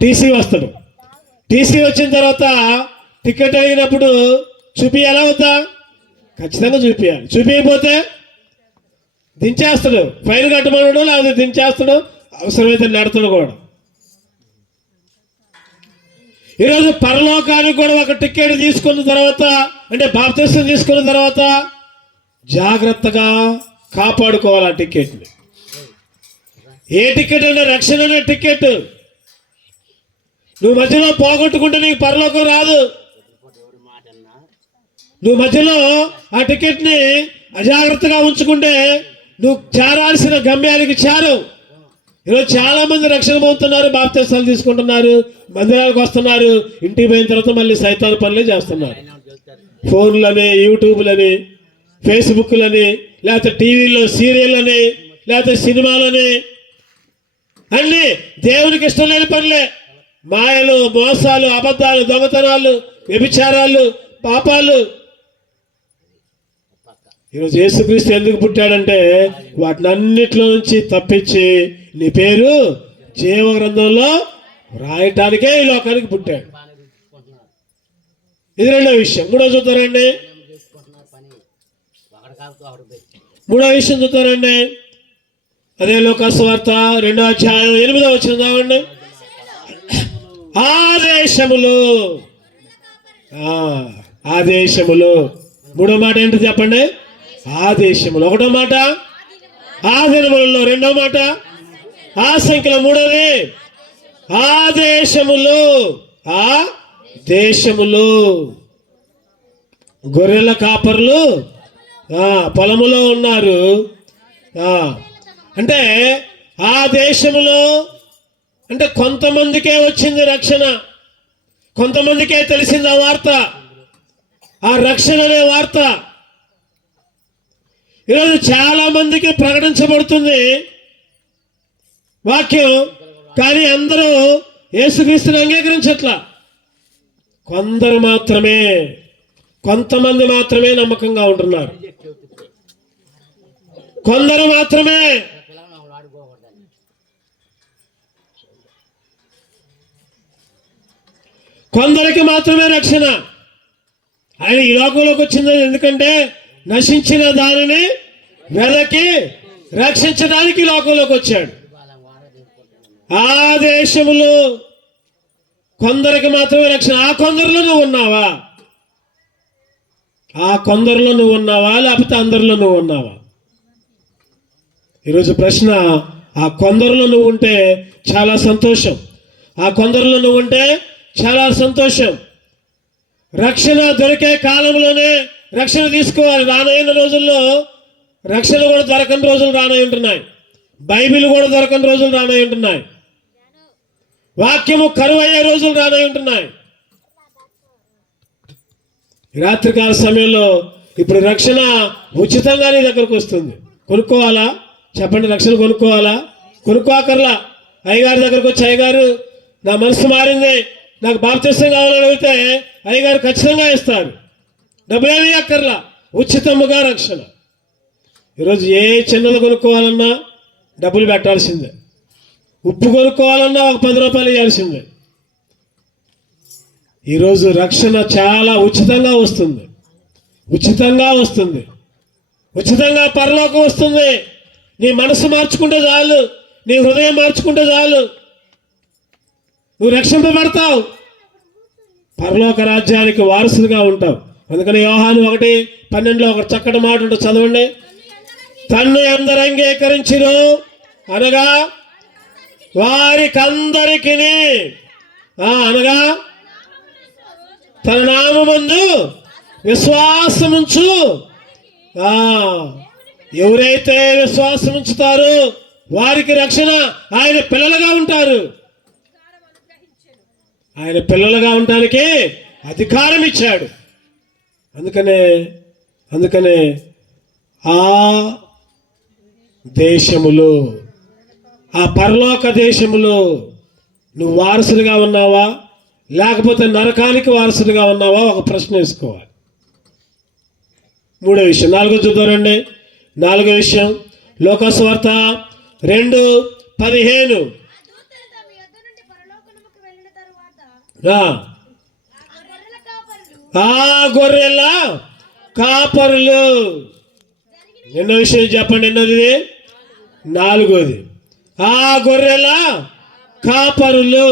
టీసీ వస్తాడు. టీసీ వచ్చిన తర్వాత టికెట్ అయినప్పుడు చూపియాలా వద్దా? ఖచ్చితంగా చూపించాలి. చూపించకపోతే దించేస్తాడు, ఫైన్ కట్టమన్నాడు, లేకపోతే దించేస్తాడు, అవసరమైతే నెడతాడు కూడా. ఈరోజు పరలోకానికి కూడా ఒక టికెట్ తీసుకున్న తర్వాత, అంటే బాప్తిసం తీసుకున్న తర్వాత జాగ్రత్తగా కాపాడుకోవాలి ఆ టికెట్ని. ఏ టికెట్ అంటే రక్షణ అనే టికెట్. నువ్వు మధ్యలో పోగొట్టుకుంటే నీకు పరలోకం రాదు. నువ్వు మధ్యలో ఆ టికెట్ని అజాగ్రత్తగా ఉంచుకుంటే నువ్వు చేరాల్సిన గమ్యానికి చేరవు. ఈరోజు చాలా మంది రక్షణ పొందుతున్నారు, బాప్తిసాలు తీసుకుంటున్నారు, మందిరాలకు వస్తున్నారు, ఇంటికి పోయిన తర్వాత మళ్ళీ సైతాన్ పనులే చేస్తున్నారు. ఫోన్లని, యూట్యూబ్లని, ఫేస్బుక్లని, లేకపోతే టీవీలో సీరియల్ అని, లేకపోతే సినిమాలని, అన్నీ దేవునికి ఇష్టం లేని పనులే. మాయలు, మోసాలు, అబద్ధాలు, దొంగతనాలు, వ్యభిచారాలు, పాపాలు. ఈరోజు యేసుక్రీస్తు ఎందుకు పుట్టాడంటే వాటిని అన్నిట్లో నుంచి తప్పించి నీ పేరు జీవ గ్రంథంలో రాయటానికే ఈ లోకానికి పుట్టాడు. ఇది రెండో విషయం. మూడో చూద్దారండి, మూడో విషయం చూద్దారండి. అదే లోకాసు వార్త 2వ అధ్యాయం 8వ వచనం చదవండి. ఆదేశములు. మూడో మాట ఏంటో చెప్పండి? ఆదేశములు. ఒకటో మాట ఆదినములలో, రెండో మాట ఆ సంఖ్యలో, మూడోది ఆదేశములు. ఆ దేశములు. గొర్రెల కాపర్లు పొలములో ఉన్నారు. అంటే ఆ దేశములో అంటే కొంతమందికే వచ్చింది రక్షణ, కొంతమందికే తెలిసింది ఆ వార్త, ఆ రక్షణ అనే వార్త. ఈరోజు చాలా మందికి ప్రకటించబడుతుంది వాక్యం, కానీ అందరూ యేసుక్రీస్తుని అంగీకరించట్లా. కొందరు మాత్రమే, కొంతమంది మాత్రమే నమ్మకంగా ఉంటున్నారు. కొందరు మాత్రమే. కొందరికి మాత్రమే రక్షణ. ఆయన ఈ లోకంలోకి వచ్చింది ఎందుకంటే నశించిన దానిని వెదకి రక్షించడానికి లోకంలోకి వచ్చాడు. ఆ దేశములో కొందరికి మాత్రమే రక్షణ. ఆ కొందరిలో నువ్వు ఉన్నావా? ఆ కొందరిలో నువ్వు ఉన్నావా, లేకపోతే అందరిలో నువ్వు ఉన్నావా? ఈరోజు ప్రశ్న, ఆ కొందరిలో నువ్వు ఉంటే చాలా సంతోషం. ఆ కొందరిలో నువ్వు ఉంటే చాలా సంతోషం. రక్షణ దొరికే కాలంలోనే రక్షణ తీసుకోవాలి. రానైన రోజుల్లో రక్షణ కూడా దొరకని రోజులు రానై ఉంటున్నాయి. బైబిల్ కూడా దొరకని రోజులు రానై ఉంటున్నాయి. వాక్యము కరువు అయ్యే రోజులు రానై ఉంటున్నాయి. రాత్రికాల సమయంలో ఇప్పుడు రక్షణ ఉచితంగా నీ దగ్గరకు వస్తుంది. కొనుక్కోవాలా? చెప్పండి, రక్షణ కొనుక్కోవాలా? కొనుక్కోకర్లా. అయ్యగారి దగ్గరకు వచ్చి, అయ్యగారు నా మనసు మారింది, నాకు బాప్తిసం కావాలని అడిగితే అయ్యగారు ఖచ్చితంగా ఇస్తారు. డబ్బులేమీ అక్కర్లా, ఉచితముగా రక్షణ. ఈరోజు ఏ చిన్నది కొనుక్కోవాలన్నా డబ్బులు పెట్టాల్సిందే. ఉప్పు కొనుక్కోవాలన్నా ఒక 10 రూపాయలు ఇవ్వాల్సిందే. ఈరోజు రక్షణ చాలా ఉచితంగా వస్తుంది, ఉచితంగా వస్తుంది, ఉచితంగా పరలోకం వస్తుంది. నీ మనసు మార్చుకుంటే చాలు, నీ హృదయం మార్చుకుంటే చాలు, నువ్వు రక్షింపబడతావు, పరలోక రాజ్యానికి వారసులుగా ఉంటావు. అందుకని యోహాను 1:12 ఒక చక్కటి మాట ఉంటుంది, చదవండి. తన్ను ఎందరు అంగీకరించిరో అనగా వారికందరికి అనగా తన నామమందు విశ్వాసముంచు. ఎవరైతే విశ్వాసం ఉంచుతారో వారికి రక్షణ. ఆయన పిల్లలుగా ఉంటారు. ఆయన పిల్లలుగా ఉండడానికి అధికారం ఇచ్చాడు. అందుకనే ఆ దేశములో, ఆ పరలోక దేశములో నువ్వు వారసులుగా ఉన్నావా లేకపోతే నరకానికి వారసులుగా ఉన్నావా ఒక ప్రశ్న వేసుకోవాలి. మూడో విషయం, 4 చూద్దారండి. 4 విషయం లోకస్వార్త 2:15. ఆ గొర్రెల కాపరులు. ఎన్నో విషయం చెప్పండి, ఎన్నోది? 4. ఆ గొర్రెల కాపరులు.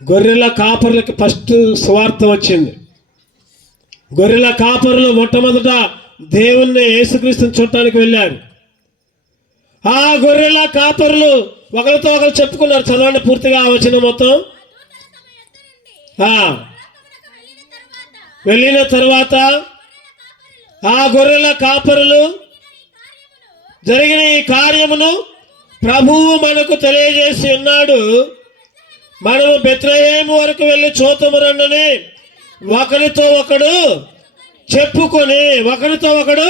గొర్రెల కాపరులకి ఫస్ట్ సువార్త వచ్చింది. గొర్రెల కాపరులు మొట్టమొదట దేవుణ్ణి యేసుక్రీస్తుని చూడటానికి వెళ్ళారు. ఆ గొర్రెల కాపరులు ఒకరితో ఒకరు చెప్పుకున్నారు. చదవండి పూర్తిగా వచ్చిన మొత్తం. వెళ్ళిన తర్వాత ఆ గొర్రెల కాపరులు జరిగిన ఈ కార్యమును ప్రభువు మనకు తెలియజేసి ఉన్నాడు. మనము బెత్లెహేము వరకు వెళ్ళి చూతము రండని ఒకరితో ఒకడు చెప్పుకొని, ఒకరితో ఒకడు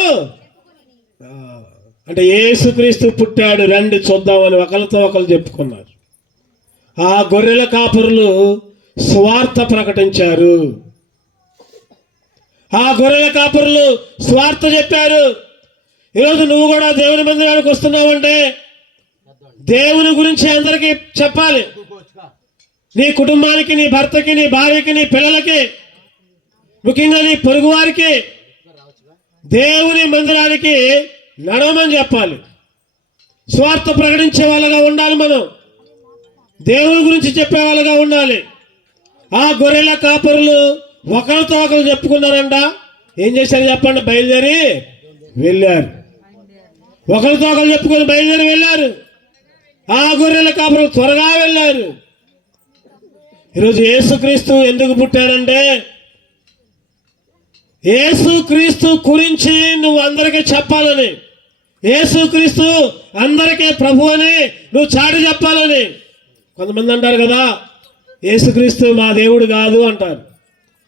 అంటే యేసుక్రీస్తు పుట్టాడు రండి చూద్దామని ఒకరితో ఒకరు చెప్పుకున్నారు. ఆ గొర్రెల కాపరులు స్వార్థ ప్రకటించారు. ఆ గొర్రెల కాపరులు స్వార్థ చెప్పారు. ఈరోజు నువ్వు కూడా దేవుని మందిరానికి వస్తున్నావంటే దేవుని గురించి అందరికీ చెప్పాలి. నీ కుటుంబానికి, నీ భర్తకి, నీ భార్యకి, నీ పిల్లలకి, ముఖ్యంగా నీ పొరుగు వారికి దేవుని మందిరానికి నడవమని చెప్పాలి. స్వార్థ ప్రకటించే వాళ్ళగా ఉండాలి. మనం దేవుని గురించి చెప్పే వాళ్ళగా ఉండాలి. ఆ గొర్రెల కాపరులు ఒకరితో ఒకరు చెప్పుకున్నారంట. ఏం చేశారు చెప్పండి? బయలుదేరి వెళ్ళారు. ఒకరితో ఒకరు చెప్పుకొని బయలుదేరి వెళ్ళారు. ఆ గొర్రెల కాపరులు త్వరగా వెళ్ళారు. ఈరోజు యేసుక్రీస్తు ఎందుకు పుట్టాడంటే యేసుక్రీస్తు గురించి నువ్వు అందరికీ చెప్పాలని, యేసుక్రీస్తు అందరికీ ప్రభు అని నువ్వు చాటి చెప్పాలని. కొంతమంది అంటారు కదా, యేసుక్రీస్తు మా దేవుడు కాదు అంటారు.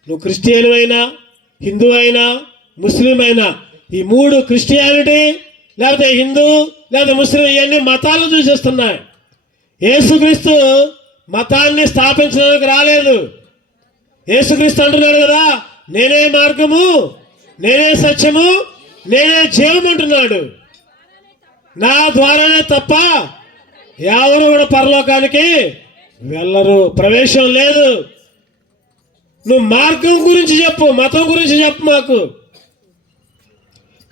నువ్వు క్రిస్టియన్ అయినా, హిందూ అయినా, ముస్లిం అయినా, ఈ 3 క్రిస్టియానిటీ లేకపోతే హిందూ లేకపోతే ముస్లిం ఇవన్నీ మతాలను చూసేస్తున్నాయి. యేసుక్రీస్తు మతాన్ని స్థాపించడానికి రాలేదు. యేసుక్రీస్తు అంటున్నాడు కదా, నేనే మార్గము, నేనే సత్యము, నేనే జీవం అంటున్నాడు. నా ద్వారానే తప్ప ఎవరు కూడా పరలోకానికి వెళ్ళరు, ప్రవేశం లేదు. నువ్వు మార్గం గురించి చెప్పు, మతం గురించి చెప్పు. మాకు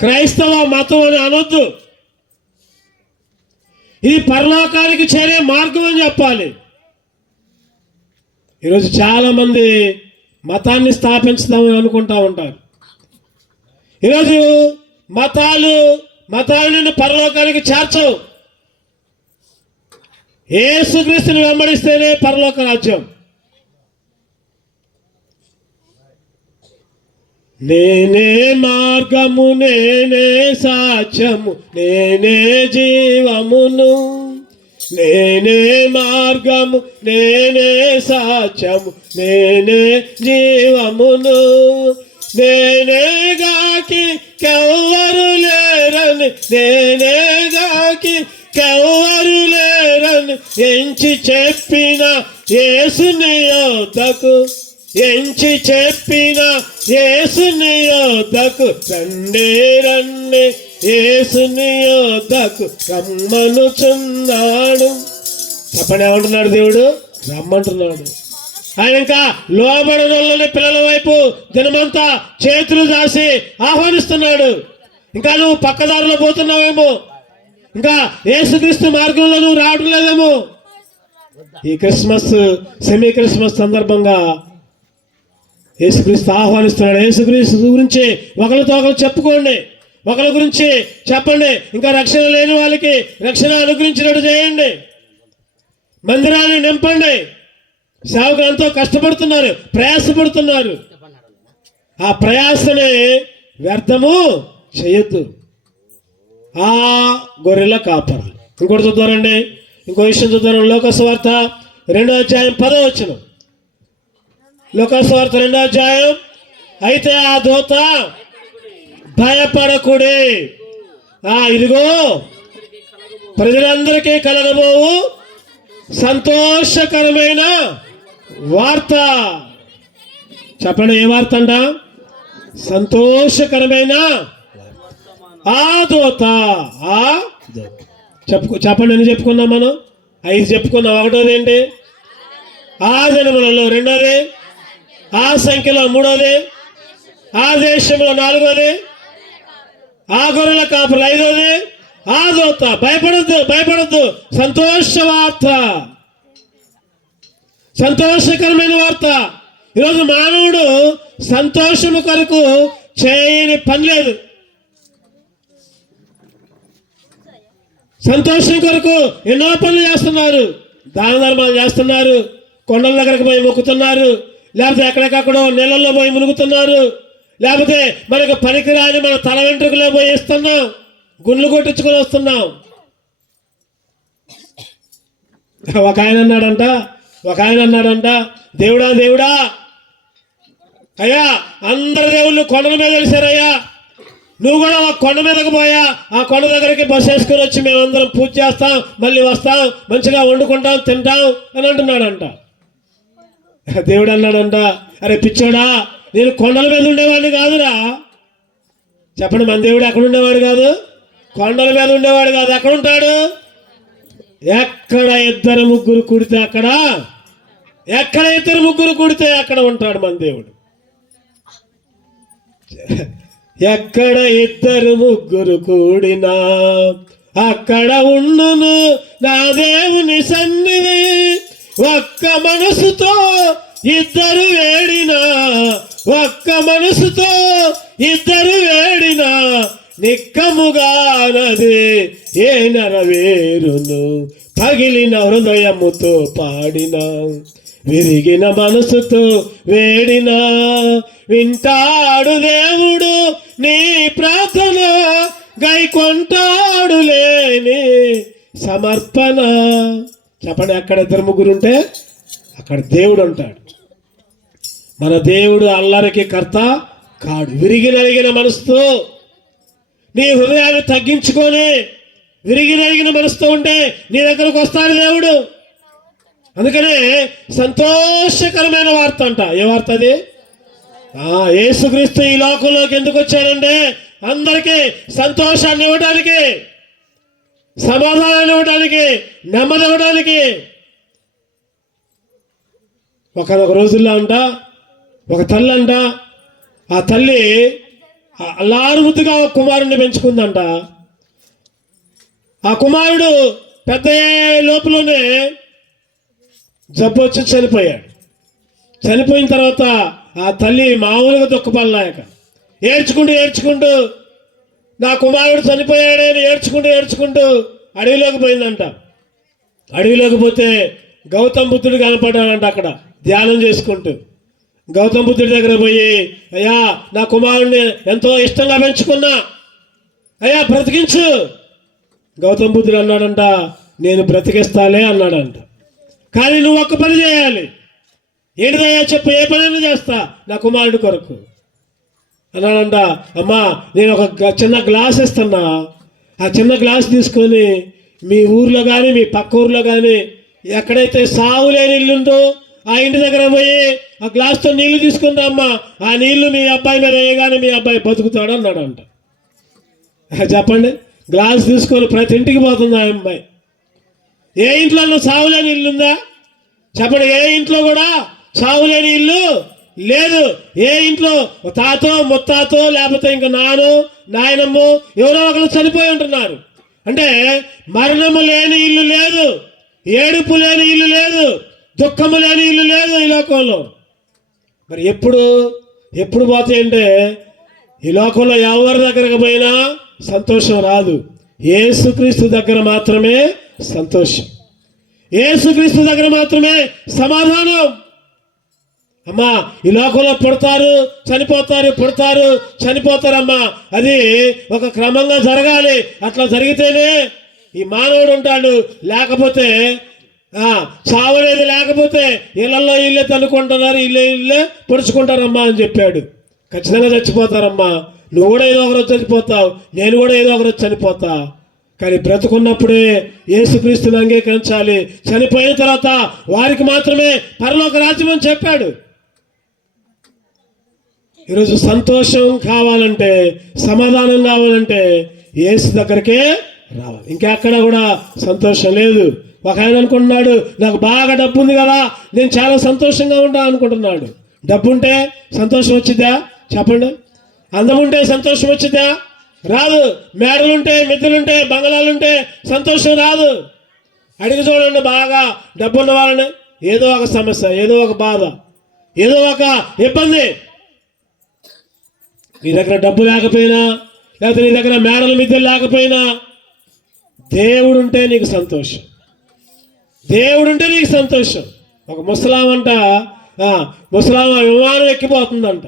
క్రైస్తవ మతం అని అనొద్దు. ఇది పరలోకానికి చేరే మార్గం అని చెప్పాలి. ఈరోజు చాలా మంది మతాన్ని స్థాపించుదామని అనుకుంటా ఉంటారు. ఈరోజు మతాలను పరలోకానికి చేర్చవు. యేసుక్రీస్తుని వెంబడిస్తేనే పరలోక రాజ్యం. నేనే మార్గము, నేనే సాక్ష్యము, నేనే జీవమును. నేనే మార్గము, నేనే సాక్ష్యము, నేనే జీవమును. నేనే గాకి కెవ్వరు లేరని, నేనే గాకి కెవ్వరు లేరని ఎంచి చెప్పిన యేసుని యొద్దకు, ఎంచి చెప్పిన యేసుని యొద్దకు రండే రండే, యేసుని యొద్దకు రమ్మనుచున్నాడు. చెప్పండి, ఏమంటున్నాడు దేవుడు? రమ్మంటున్నాడు. ఆయన ఇంకా లోబడిన పిల్లల వైపు దినమంతా చేతులు దాసి ఆహ్వానిస్తున్నాడు. ఇంకా నువ్వు పక్కదారిలో పోతున్నావేమో, ఇంకా యేసుక్రీస్తు మార్గంలో నువ్వు రావడం లేదేమో. ఈ క్రిస్మస్ సెమీ క్రిస్మస్ సందర్భంగా యేసుక్రీస్తు ఆహ్వానిస్తున్నాడు. యేసుక్రీస్తు గురించి ఒకరితో ఒకరు చెప్పుకోండి, ఒకరి గురించి చెప్పండి. ఇంకా రక్షణ లేని వాళ్ళకి రక్షణ అనుగ్రహించినట్టు చేయండి. మందిరాన్ని నింపండి. సేవకులు ఎంతో కష్టపడుతున్నారు, ప్రయాసపడుతున్నారు. ఆ ప్రయాసని వ్యర్థము చేయొద్దు. ఆ గొర్రెల కాపరులు. ఇంకోటి చూద్దారండి, ఇంకో విషయం చూద్దాం. లోకసువార్త 2వ అధ్యాయం 10వ వచనం. లోకసువార్త 2వ అధ్యాయం. అయితే ఆ దూత భయపడకుడి, ఇదిగో ప్రజలందరికీ కలగబోవు సంతోషకరమైన వార్త. చెప్పండి, ఏ వార్త అంట? సంతోషకరమైన ఆ దూత. చెప్పండి, ఎన్ని చెప్పుకున్నాం మనం? 5 చెప్పుకున్నాం. ఒకటోది ఏంటి? ఆ జనములలో. రెండోది ఆ సంఖ్యలో. మూడోది ఆ దేశంలో. నాలుగోది ఆ గొర్రెల కాపులు. 5వది ఆ దూత. భయపడద్దు, భయపడద్దు. సంతోష వార్త, సంతోషకరమైన వార్త. ఈరోజు మానవుడు సంతోషము కొరకు చేయని పని లేదు. సంతోషం కొరకు ఎన్నో పనులు చేస్తున్నారు. దాన ధర్మాలు చేస్తున్నారు, కొండల దగ్గరకు పోయి మొక్కుతున్నారు, లేకపోతే ఎక్కడికక్కడో నీళ్ళల్లో పోయి మునుగుతున్నారు, లేకపోతే మనకు పనికిరాని మన తల వెంట్రుకలో పోయి ఇస్తున్నాం, గుండ్లు కొట్టించుకొని వస్తున్నాం. ఒక ఆయన అన్నాడంట, దేవుడా దేవుడా అయ్యా, అందరి దేవుళ్ళు కొండల మీద వెలిసారయ్యా, నువ్వు కూడా ఆ కొండ మీదకి పోయా, ఆ కొండ దగ్గరికి బస్సు వేసుకొని వచ్చి మేమందరం పూజ చేస్తాం, మళ్ళీ వస్తాం, మంచిగా వండుకుంటాం, తింటాం అని అంటున్నాడంట. దేవుడు అన్నాడంట, అరే పిచ్చోడా, నేను కొండల మీద ఉండేవాడిని కాదురా. చెప్పండి, మన దేవుడు ఎక్కడ ఉండేవాడు కాదు, కొండల మీద ఉండేవాడు కాదు. ఎక్కడ ఉంటాడు? ఎక్కడ 2-3 కూడితే అక్కడ, ఎక్కడ 2-3 కూడితే అక్కడ ఉంటాడు మన దేవుడు. ఎక్కడ 2-3 కూడినా అక్కడ ఉండును నా దేవుని సన్నిధి. ఒక్క మనసుతో 2 వేడినా, ఒక్క మనసుతో 2 వేడినా నిక్కముగానది ఏ నెరవేరును. పగిలిన హృదయముతో పాడినా, విరిగిన మనసుతో వేడినా వింటాడు దేవుడు నీ ప్రార్థన, గైకొంటాడు లేని సమర్పణ. చెప్పండి, అక్కడ 2-3 ఉంటే అక్కడ దేవుడు ఉంటాడు. మన దేవుడు అల్లరికి కర్త కాడు. విరిగిన మనసుతో నీ హృదయాన్ని తగ్గించుకొని విరిగిన మనసుతో ఉంటే నీ దగ్గరకు వస్తాడు దేవుడు. అందుకనే సంతోషకరమైన వార్త అంట. ఏ వార్త అది? యేసుక్రీస్తు ఈ లోకంలోకి ఎందుకు వచ్చారంటే అందరికీ సంతోషాన్ని ఇవ్వడానికి, సమాధానాన్ని ఇవ్వడానికి, నెమ్మది ఇవ్వడానికి. ఒక రోజుల్లో అంట ఒక తల్లి అంట, ఆ తల్లి అల్లారుముద్దుగా ఒక కుమారుడిని పెంచుకుందంట. ఆ కుమారుడు పెద్ద లోపలనే జబ్బు వచ్చి చనిపోయాడు. చనిపోయిన తర్వాత ఆ తల్లి మామూలుగా దుఃఖపడలేక ఏడ్చుకుంటూ నా కుమారుడు చనిపోయాడని ఏడ్చుకుంటూ అడవిలోకి పోయిందంట. అడవిలోకి పోతే గౌతమ్ బుద్ధుడు కనపడ్డాడంట. అక్కడ ధ్యానం చేసుకుంటూ గౌతమ్ బుద్ధుడి దగ్గర పోయి, అయ్యా నా కుమారుడిని ఎంతో ఇష్టంగా పెంచుకున్నా, అయ్యా బ్రతికించు. గౌతమ్ బుద్ధుడు అన్నాడంట, నేను బ్రతికిస్తాలే అన్నాడంట. కానీ నువ్వు ఒక్క పని చేయాలి. ఏంటిదయ్యా చెప్పు, ఏ పనైనా చేస్తా నా కుమారుడి కొరకు అన్నాడంట. అమ్మా నేను ఒక చిన్న గ్లాస్ ఇస్తున్నా, ఆ చిన్న గ్లాస్ తీసుకొని మీ ఊర్లో కానీ మీ పక్క ఊర్లో కానీ ఎక్కడైతే సాగు లేని ఇల్లు ఉందో ఆ ఇంటి దగ్గర పోయి ఆ గ్లాస్తో నీళ్లు తీసుకుని అమ్మా, ఆ నీళ్లు మీ అబ్బాయి మీద వేయగానే మీ అబ్బాయి బతుకుతాడు అన్నాడంట. చెప్పండి, గ్లాస్ తీసుకొని ప్రతి ఇంటికి పోతుంది ఆ అమ్మాయి. ఏ ఇంట్లో సాగులేని ఇల్లు ఉందా? చెప్పండి, ఏ ఇంట్లో కూడా చావు లేని ఇల్లు లేదు. ఏ ఇంట్లో తాతో ముత్తాతో లేకపోతే ఇంకా నాయనమ్మో ఎవరో ఒకరు చనిపోయి ఉంటున్నారు. అంటే మరణము లేని ఇల్లు లేదు, ఏడుపు లేని ఇల్లు లేదు, దుఃఖము లేని ఇల్లు లేదు ఈ లోకంలో. మరి ఎప్పుడు పోతాయంటే ఈ లోకంలో ఎవరి దగ్గరకు పోయినా సంతోషం రాదు. యేసుక్రీస్తు దగ్గర మాత్రమే సంతోషం, యేసుక్రీస్తు దగ్గర మాత్రమే సమాధానం. అమ్మా ఈ లోకంలో పుడతారు చనిపోతారు, పుడతారు చనిపోతారమ్మా. అది ఒక క్రమంగా జరగాలి. అట్లా జరిగితేనే ఈ మానవుడు ఉంటాడు. లేకపోతే చావనేది లేకపోతే ఇళ్లలో ఇల్లే తన్నుకుంటున్నారు, ఇల్లే పొడుచుకుంటారమ్మా అని చెప్పాడు. ఖచ్చితంగా చచ్చిపోతారమ్మా. నువ్వు కూడా ఏదో ఒకరోజు చనిపోతావు, నేను కూడా ఏదో ఒకరోజు చనిపోతా. కానీ బ్రతుకున్నప్పుడే యేసుక్రీస్తుని అంగీకరించాలి. చనిపోయిన తర్వాత వారికి మాత్రమే పరలోక రాజ్యం అని చెప్పాడు. ఈరోజు సంతోషం కావాలంటే, సమాధానం కావాలంటే యేసు దగ్గరికే రావాలి. ఇంకెక్కడ కూడా సంతోషం లేదు. ఒక ఆయన అనుకుంటున్నాడు, నాకు బాగా డబ్బు ఉంది కదా, నేను చాలా సంతోషంగా ఉంటా అనుకుంటున్నాడు. డబ్బు ఉంటే సంతోషం వచ్చిద్దా చెప్పండి? అందం ఉంటే సంతోషం వచ్చిద్దా? రాదు. మేడలుంటే, మిద్దెలుంటే, బంగళాలుంటే సంతోషం రాదు. అడిగి చూడండి, బాగా డబ్బు ఉన్న వాళ్ళని ఏదో ఒక సమస్య, ఏదో ఒక బాధ, ఏదో ఒక ఇబ్బంది. నీ దగ్గర డబ్బు లేకపోయినా, లేకపోతే నీ దగ్గర మేడలు మిద్దెలు లేకపోయినా, దేవుడుంటే నీకు సంతోషం, దేవుడుంటే నీకు సంతోషం. ఒక ముసలామంట, ముసలామ విమానం ఎక్కిపోతుందంట.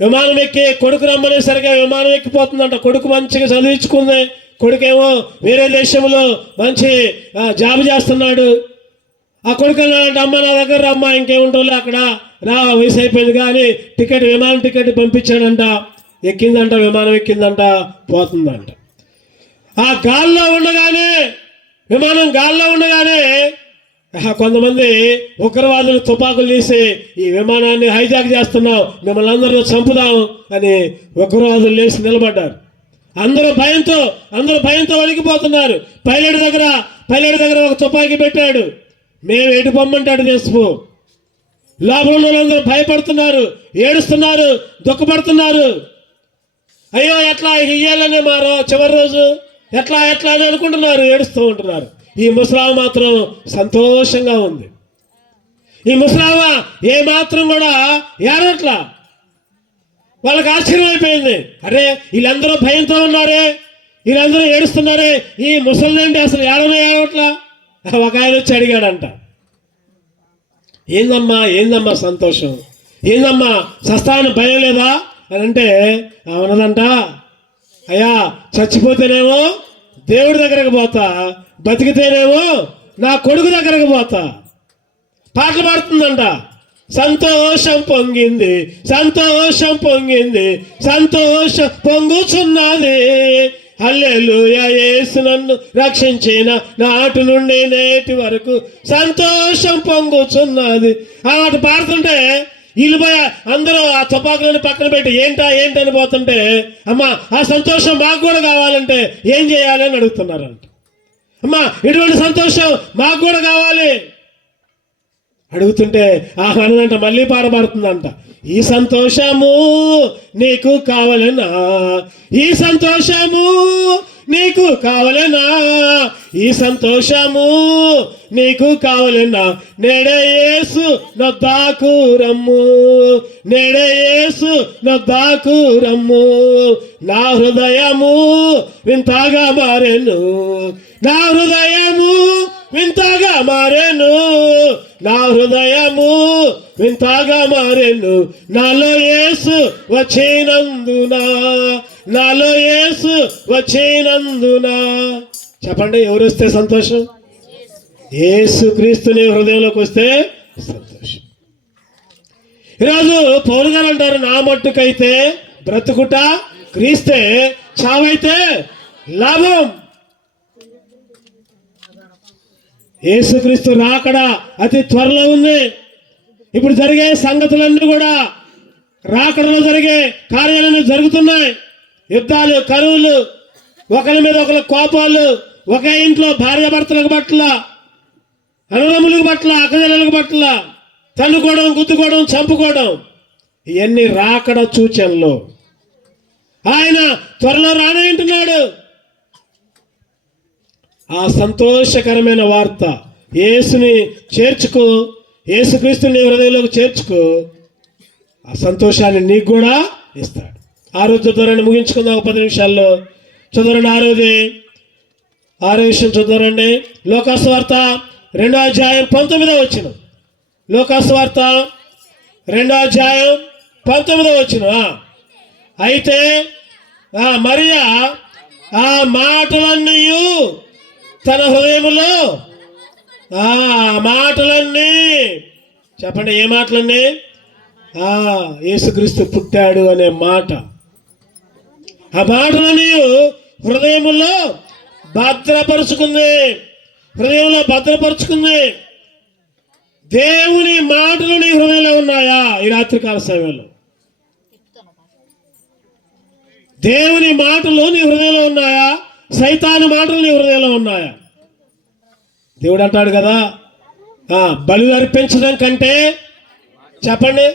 విమానం ఎక్కి కొడుకు రమ్మనేసరిగా విమానం ఎక్కిపోతుందంట. కొడుకు మంచిగా చదివించుకుంది. కొడుకేమో వేరే దేశంలో మంచి జాబ్ చేస్తున్నాడు. ఆ కొడుకు అన్నాడంట, అమ్మ నా దగ్గర రమ్మా, ఇంకేముంటుందో అక్కడ రా, వయసు అయిపోయింది. కానీ విమానం టికెట్ పంపించాడంట. ఎక్కిందంట, విమానం ఎక్కిందంట, పోతుందంట. ఆ గాల్లో ఉండగానే, విమానం గాల్లో ఉండగానే కొంతమంది ఉగ్రవాదులు తుపాకులు తీసి ఈ విమానాన్ని హైజాక్ చేస్తున్నాం, మిమ్మల్ని అందరూ చంపుదాం అని ఉగ్రవాదులు లేచి నిలబడ్డారు. అందరూ భయంతో వణికిపోతున్నారు. పైలట్ దగ్గర ఒక తుపాకీ పెట్టాడు. మేము ఎటు పొమ్మంటాడు తీసిపో. లోపల ఉన్న వాళ్ళందరూ భయపడుతున్నారు, ఏడుస్తున్నారు, దుఃఖపడుతున్నారు. అయ్యో ఎట్లా ఇయ్యాలనే మారో చివరి రోజు ఎట్లా అని అనుకుంటున్నారు, ఏడుస్తూ ఉంటున్నారు. ఈ ముసలామ మాత్రం సంతోషంగా ఉంది. ఈ ముసలామ ఏ మాత్రం కూడా ఏడట్లా. వాళ్ళకి ఆశ్చర్యం అయిపోయింది. అరే వీళ్ళందరూ భయంతో ఉన్నారే, వీళ్ళందరూ ఏడుస్తున్నారే, ఈ ముసలిదేంటి అసలు ఏడవట్లా. ఒక ఆయన వచ్చి అడిగాడంట, ఏందమ్మా సంతోషం, ఏందమ్మా సస్తాను భయం లేదా అని అంటే అవునదంట, అయ్యా చచ్చిపోతేనేమో దేవుడి దగ్గరకు పోతా, బతికితేనేమో నా కొడుకు దగ్గరకు పోతా. పాటలు పాడుతుందంట. సంతోషం పొంగింది, సంతోషం పొంగుచున్నది, హల్లెలూయా యేసు నన్ను రక్షించిన నాటి నుండి నేటి వరకు సంతోషం పొంగుచున్నది. ఆ మాట పాడుతుంటే వీళ్ళు పోయి అందరూ ఆ తుపాకులను పక్కన పెట్టి ఏంటని పోతుంటే, అమ్మా ఆ సంతోషం మాకు కూడా కావాలంటే ఏం చేయాలి అని అడుగుతున్నారంట. అమ్మా ఇటువంటి సంతోషం మాకు కూడా కావాలి అడుగుతుంటే ఆనందంట మళ్ళీ పాడబడుతుందంట. ఈ సంతోషము నీకు కావాలనా, ఈ సంతోషము నీకు కావాలనా, ఈ సంతోషము నీకు కావాలనా, నేడే యేసు నొద్దకు రమ్ము, నేడే యేసు నొద్దకు రమ్ము. నా హృదయము వింతగా మారెను, నా హృదయము వింతగా మారెను, నా హృదయము వింతగా మారెను, నాలో యేసు వచ్చినందున, నాలో యేసు వచ్చినందున. చెప్పండి, ఎవరు వస్తే సంతోషం? యేసు క్రీస్తుని హృదయంలోకి వస్తే సంతోషం. ఈరోజు పౌలు గారు అంటారు, నా మట్టుకైతే బ్రతుకుట క్రీస్తే, చావైతే లాభం. యేసుక్రీస్తు రాకడ అతి త్వరలో ఉంది. ఇప్పుడు జరిగే సంగతులన్నీ కూడా రాకడలో జరిగే కార్యాలన్నీ జరుగుతున్నాయి. యుద్ధాలు, కరువులు, ఒకరి మీద ఒకరి కోపాలు, ఒకే ఇంట్లో భార్య భర్తలకు పట్ల, అన్నదమ్ములకు పట్ల, అక్కజనులకు పట్ల తన్నుకోవడం, గుద్దుకోవడం, చంపుకోవడం, ఇవన్నీ రాకడ సూచనలు. ఆయన త్వరలో రానంటున్నాడు. ఆ సంతోషకరమైన వార్త, యేసుని చేర్చుకో, యేసుక్రీస్తుని హృదయంలోకి చేర్చుకో, ఆ సంతోషాన్ని నీకు కూడా ఇస్తాడు. ఆ రోజు చదువురండి, ముగించుకుందాం 10 నిమిషాల్లో. చదువురండి ఆరో విషయం చదువురండి. లోకాసువార్త 2వ అధ్యాయం 19వ వచనం. లోకాసువార్త 2వ అధ్యాయం 19వ వచనం. అయితే మరియా ఆ మాటలన్నీ తన హృదయములో, మాటలన్నీ చెప్పండి, ఏ మాటలన్నీ? యేసుక్రీస్తు పుట్టాడు అనే మాట. ఆ మాటలన్నీ హృదయములో భద్రపరుచుకుంది. హృదయంలో భద్రపరుచుకుంది. దేవుని మాటలు నీ హృదయంలో ఉన్నాయా? ఈ రాత్రికాల సమయంలో దేవుని మాటలు నీ హృదయంలో ఉన్నాయా? సైతాను మాటలు నీ హృదయంలో ఉన్నాయా? దేవుడు అంటాడు కదా, బలి అర్పించడం కంటే, చెప్పండి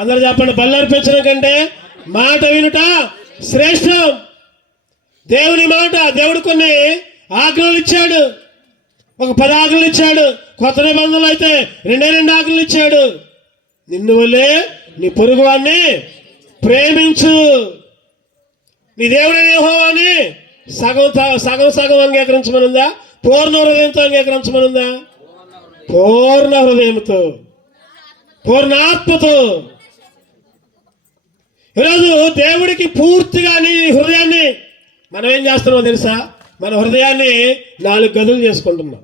అందరు చెప్పండి, బలి అర్పించడం కంటే మాట వినుట శ్రేష్టం. దేవుని మాట, దేవుడు కొన్ని ఆజ్ఞలు ఇచ్చాడు. ఒక 10 ఆజ్ఞలు ఇచ్చాడు. కొత్త నిబంధనలు అయితే 2 ఆజ్ఞలు ఇచ్చాడు. నిన్ను వల్లే నీ పొరుగువాన్ని ప్రేమించు. నీ దేవుడైన యెహోవాని సగం అంగీకరించమనుందా? పూర్ణ హృదయంతో అంగీకరించమనుందా? పూర్ణ హృదయంతో, పూర్ణాత్మతో. ఈరోజు దేవుడికి పూర్తిగా నీ హృదయాన్ని మనం ఏం చేస్తున్నామో తెలుసా? మన హృదయాన్ని 4 గదులు చేసుకుంటున్నాం.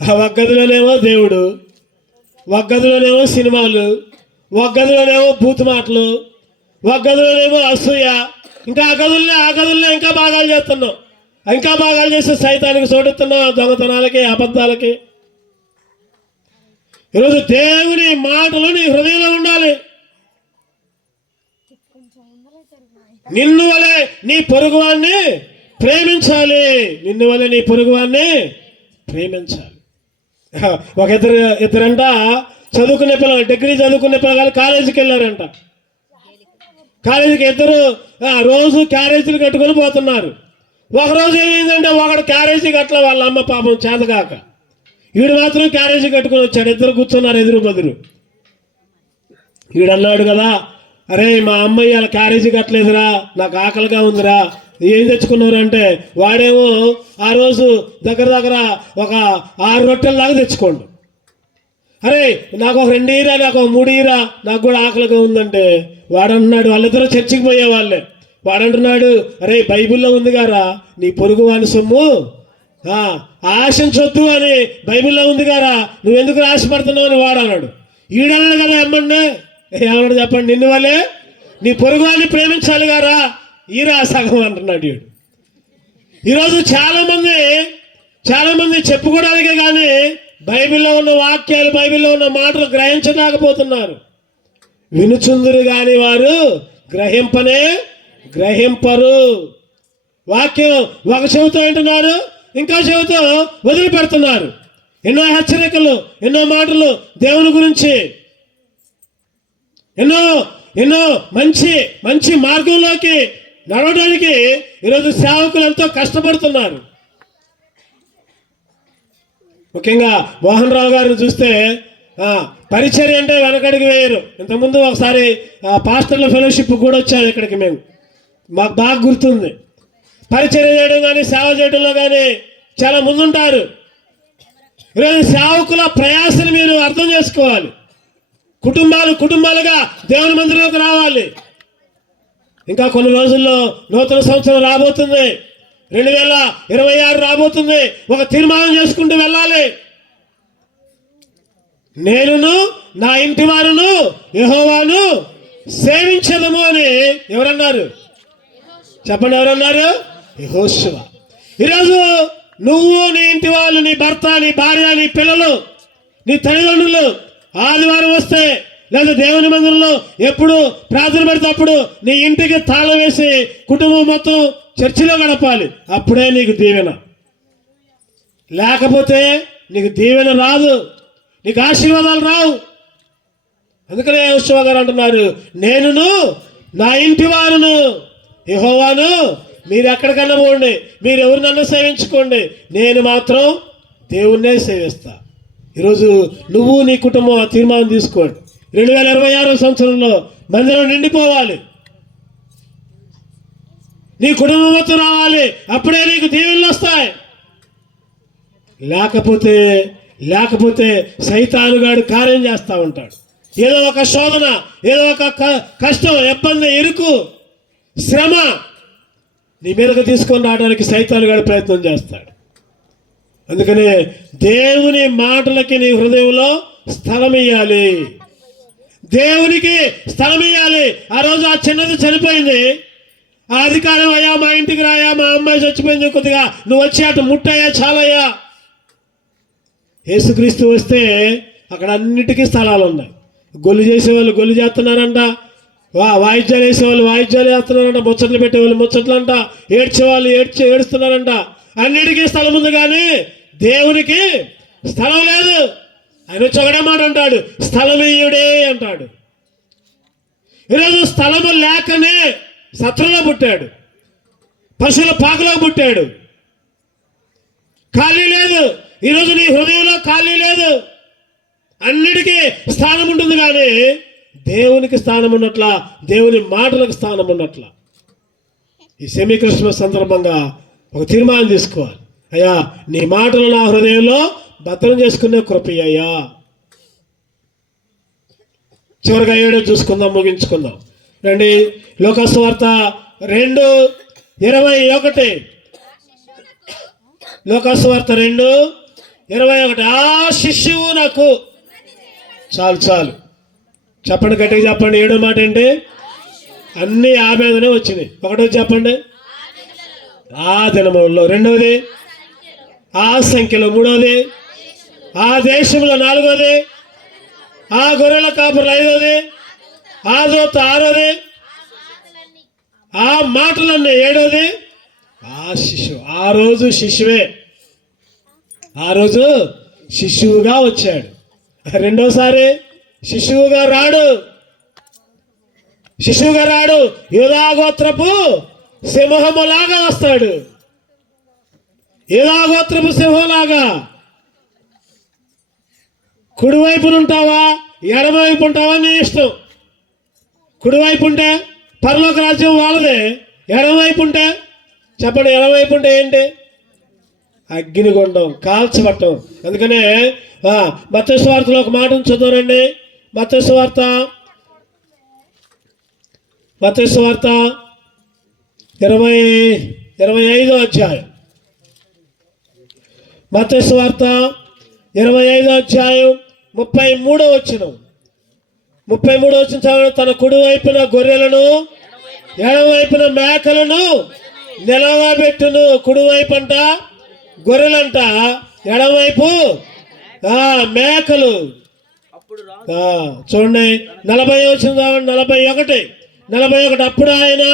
ఒక గదిలోనేమో దేవుడు, ఒక గదిలోనేమో సినిమాలు, ఒక గదిలోనేమో బూతు మాటలు, ఒక గదిలోనేమో అసూయ, ఇంకా ఆ గదుల్లో ఇంకా భాగాలు చేస్తున్నాం. ఇంకా భాగాలు చేస్తే సైతానికి చోటిస్తున్నాం, దొంగతనాలకి, అబద్ధాలకి. ఈరోజు దేవుని మాటలు నీ హృదయంలో ఉండాలి. నిన్ను వలె నీ పొరుగువాన్ని ప్రేమించాలి. నిన్ను వలె నీ పొరుగువాన్ని ప్రేమించాలి. ఒక ఇద్దరంట చదువుకునే పిల్లలు, డిగ్రీ చదువుకునే పిల్లలు కాలేజీకి వెళ్ళారంట. కాలేజీకి ఇద్దరు రోజు క్యారేజీలు కట్టుకొని పోతున్నారు. ఒకరోజు ఏమైందంటే ఒకడు క్యారేజీ కట్ల, వాళ్ళ అమ్మ పాపం చేతగాక, వీడు మాత్రం క్యారేజీ కట్టుకొని వచ్చాడు. ఇద్దరు కూర్చున్నారు ఎదురు బదురు. వీడు అన్నాడు కదా, అరే మా అమ్మాయి అలా క్యారేజీ కట్టలేదురా, నాకు ఆకలిగా ఉందిరా, ఏం తెచ్చుకున్నారు అంటే, వాడేమో ఆ రోజు దగ్గర ఒక 6 రొట్టెల దాకా తెచ్చుకోండు. అరే నాకు ఒక 2 ఈరా, నాకు ఒక 3 ఈరా, నాకు కూడా ఆకలిగా ఉందంటే, వాడంటున్నాడు, వాళ్ళిద్దరూ చర్చికి పోయే వాళ్ళే, వాడంటున్నాడు, అరే బైబిల్లో ఉంది గారా నీ పొరుగు వాని సొమ్ము ఆశించొద్దు అని బైబిల్లో ఉంది గారా, నువ్వెందుకు ఆశపడుతున్నావు అని వాడు అన్నాడు. ఈడన్నాడు కదా ఎమ్మండి, ఏమన్నాడు చెప్పండి, నిన్ను వల్లే నీ పొరుగు వాడిని ప్రేమించాలి గారా, ఈరా సగం అంటున్నాడు వీడు. ఈరోజు చాలా మంది చెప్పుకోవడానికే కానీ బైబిల్లో ఉన్న వాక్యాలు, బైబిల్లో ఉన్న మాటలు గ్రహించలేకపోతున్నారు. వినుచుందురు గాని వారు గ్రహింపరు. వాక్యం ఒక చెవితో వింటున్నారు, ఇంకా చెవితో వదిలిపెడుతున్నారు. ఎన్నో హెచ్చరికలు, ఎన్నో మాటలు దేవుని గురించి, ఎన్నో మంచి మార్గంలోకి నడవడానికి ఈరోజు సేవకులు ఎంతో కష్టపడుతున్నారు. ముఖ్యంగా మోహన్ రావు గారిని చూస్తే పరిచర్య అంటే వెనకడికి వేయరు. ఇంతకుముందు ఒకసారి పాస్టర్ల ఫెలోషిప్ కూడా వచ్చాము ఇక్కడికి మేము, మాకు బాగా గుర్తుంది. పరిచర్య చేయడం కానీ సేవ చేయడంలో కానీ చాలా ముందుంటారు. ఈరోజు సేవకుల ప్రయాసని మీరు అర్థం చేసుకోవాలి. కుటుంబాలుగా దేవుని మందిరంలోకి రావాలి. ఇంకా కొన్ని రోజుల్లో నూతన సంవత్సరం రాబోతుంది, 2026 రాబోతుంది. ఒక తీర్మానం చేసుకుంటూ వెళ్ళాలి. నేనును నా ఇంటి వారును యెహోవాను సేవించదము అని ఎవరన్నారు చెప్పండి? ఎవరన్నారు? యెహోషువ. ఈరోజు నువ్వు, నీ ఇంటి వాళ్ళు, నీ భర్త, నీ భార్య, నీ పిల్లలు, నీ తల్లిదండ్రులు ఆదివారం వస్తే లేదా దేవుని మందిరంలో ఎప్పుడు ప్రార్థన పెడితే అప్పుడు నీ ఇంటికి తాళం వేసి కుటుంబం మొత్తం చర్చిలో గడపాలి. అప్పుడే నీకు దీవెన. లేకపోతే నీకు దీవెన రాదు, నీకు ఆశీర్వాదాలు రావు. అందుకనే యెహోషువ గారు అంటున్నారు, నేనును నా ఇంటి వారును యెహోవాను, మీరు ఎక్కడికన్నా పోండి, మీరు ఎవరు నన్ను సేవించుకోండి, నేను మాత్రం దేవుణ్ణే సేవిస్తా. ఈరోజు నువ్వు నీ కుటుంబం ఆ తీర్మానం తీసుకోండి. 2026 సంవత్సరంలో మందిరం నిండిపోవాలి, నీ కుటుంబం మొత్తం రావాలి, అప్పుడే నీకు దీవెనలు వస్తాయి. లేకపోతే సైతానుగాడు కార్యం చేస్తూ ఉంటాడు. ఏదో ఒక శోధన, ఏదో ఒక కష్టం, ఇబ్బంది, ఇరుకు, శ్రమ నీ మీదకు తీసుకొని రావడానికి సైతానుగాడు ప్రయత్నం చేస్తాడు. అందుకనే దేవుని మాటలకి నీ హృదయంలో స్థలం ఇవ్వాలి, దేవునికి స్థలం ఇవ్వాలి. ఆ రోజు ఆ చిన్నది చనిపోయింది, ఆ అధికారం, అయ్యా మా ఇంటికి రాయా, మా అమ్మాయి చచ్చిపోయింది, కొద్దిగా నువ్వు వచ్చి అటు ముట్టయ్యా, చాలయ్యా. యేసుక్రీస్తు వస్తే అక్కడ అన్నిటికీ స్థలాలు ఉన్నాయి. గొల్లు చేసేవాళ్ళు గొల్లు చేస్తున్నారంట, వాయిద్యాలు వేసేవాళ్ళు వాయిద్యాలు వేస్తున్నారంట, ముచ్చట్లు పెట్టేవాళ్ళు ముచ్చట్లు అంట, ఏడ్చేవాళ్ళు ఏడుస్తున్నారంట. అన్నిటికీ స్థలం ఉంది, కానీ దేవునికి స్థలం లేదు. ఆయన వచ్చి ఒకటే మాట అంటాడు, స్థలమీయుడే అంటాడు. ఈరోజు స్థలము లేకనే సత్రంలో పుట్టాడు, పశువుల పాకలో పుట్టాడు, ఖాళీ లేదు. ఈరోజు నీ హృదయంలో ఖాళీ లేదు. అన్నిటికీ స్థానం ఉంటుంది, కానీ దేవునికి స్థానం ఉన్నట్ల, దేవుని మాటలకు స్థానం ఉన్నట్ల. ఈ సెమీ క్రిస్మస్ సందర్భంగా ఒక తీర్మానం తీసుకోవాలి. అయ్యా, నీ మాటలు నా హృదయంలో భద్రం చేసుకునే కృపయ్యా. చివరిగా 7 చూసుకుందాం, ముగించుకుందాం రండి. లోకాసు వార్త 2:21. లోకాసు వార్త 2:21. ఆ శిష్యువు నాకు, చాలు చెప్పండి, గట్టిగా చెప్పండి. 7వ మాట ఏంటి? అన్నీ ఆ మీదనే వచ్చినాయి. ఒకటోది చెప్పండి, ఆ దినములలో. రెండవది ఆ సంఖ్యలో. మూడవది ఆ దేశంలో. నాలుగవది ఆ గొర్రెల కాపర్లు. ఐదవది ఆ దూత. ఆరవది ఆ మాటలన్నీ. ఏడవది ఆ శిశువు. ఆ రోజు శిశువే, ఆ రోజు శిశువుగా వచ్చాడు. రెండోసారి శిశువుగా రాడు. యూదా గోత్రపు సింహములాగా వస్తాడు. యూదా గోత్రపు సింహంలాగా. కుడివైపున ఉంటావా, ఎడమవైపు ఉంటావా, నీ ఇష్టం. కుడివైపు ఉంటే పరలోక రాజ్యం వాళ్ళదే. ఎడమవైపు ఉంటే చెప్పండి, ఎడమవైపు ఉంటే ఏంటి? అగ్నిగుండం, కాల్చబట్టం. అందుకనే మత్తయి సువార్తలో ఒక మాట చదువురండి. మత్తయి సువార్త 25వ అధ్యాయం. మత్తయి సువార్త 25వ అధ్యాయం 33వ వచనం. 33వ వచనం చదవండి. తన కుడివైపున గొర్రెలను, ఎడమవైపున మేకలను నిలవబెట్టును. కుడివైపు అంట గొర్రెలంట, ఎడమవైపు మేకలు. చూడండి 40వ వచనం చదవండి. 41. అప్పుడు ఆయన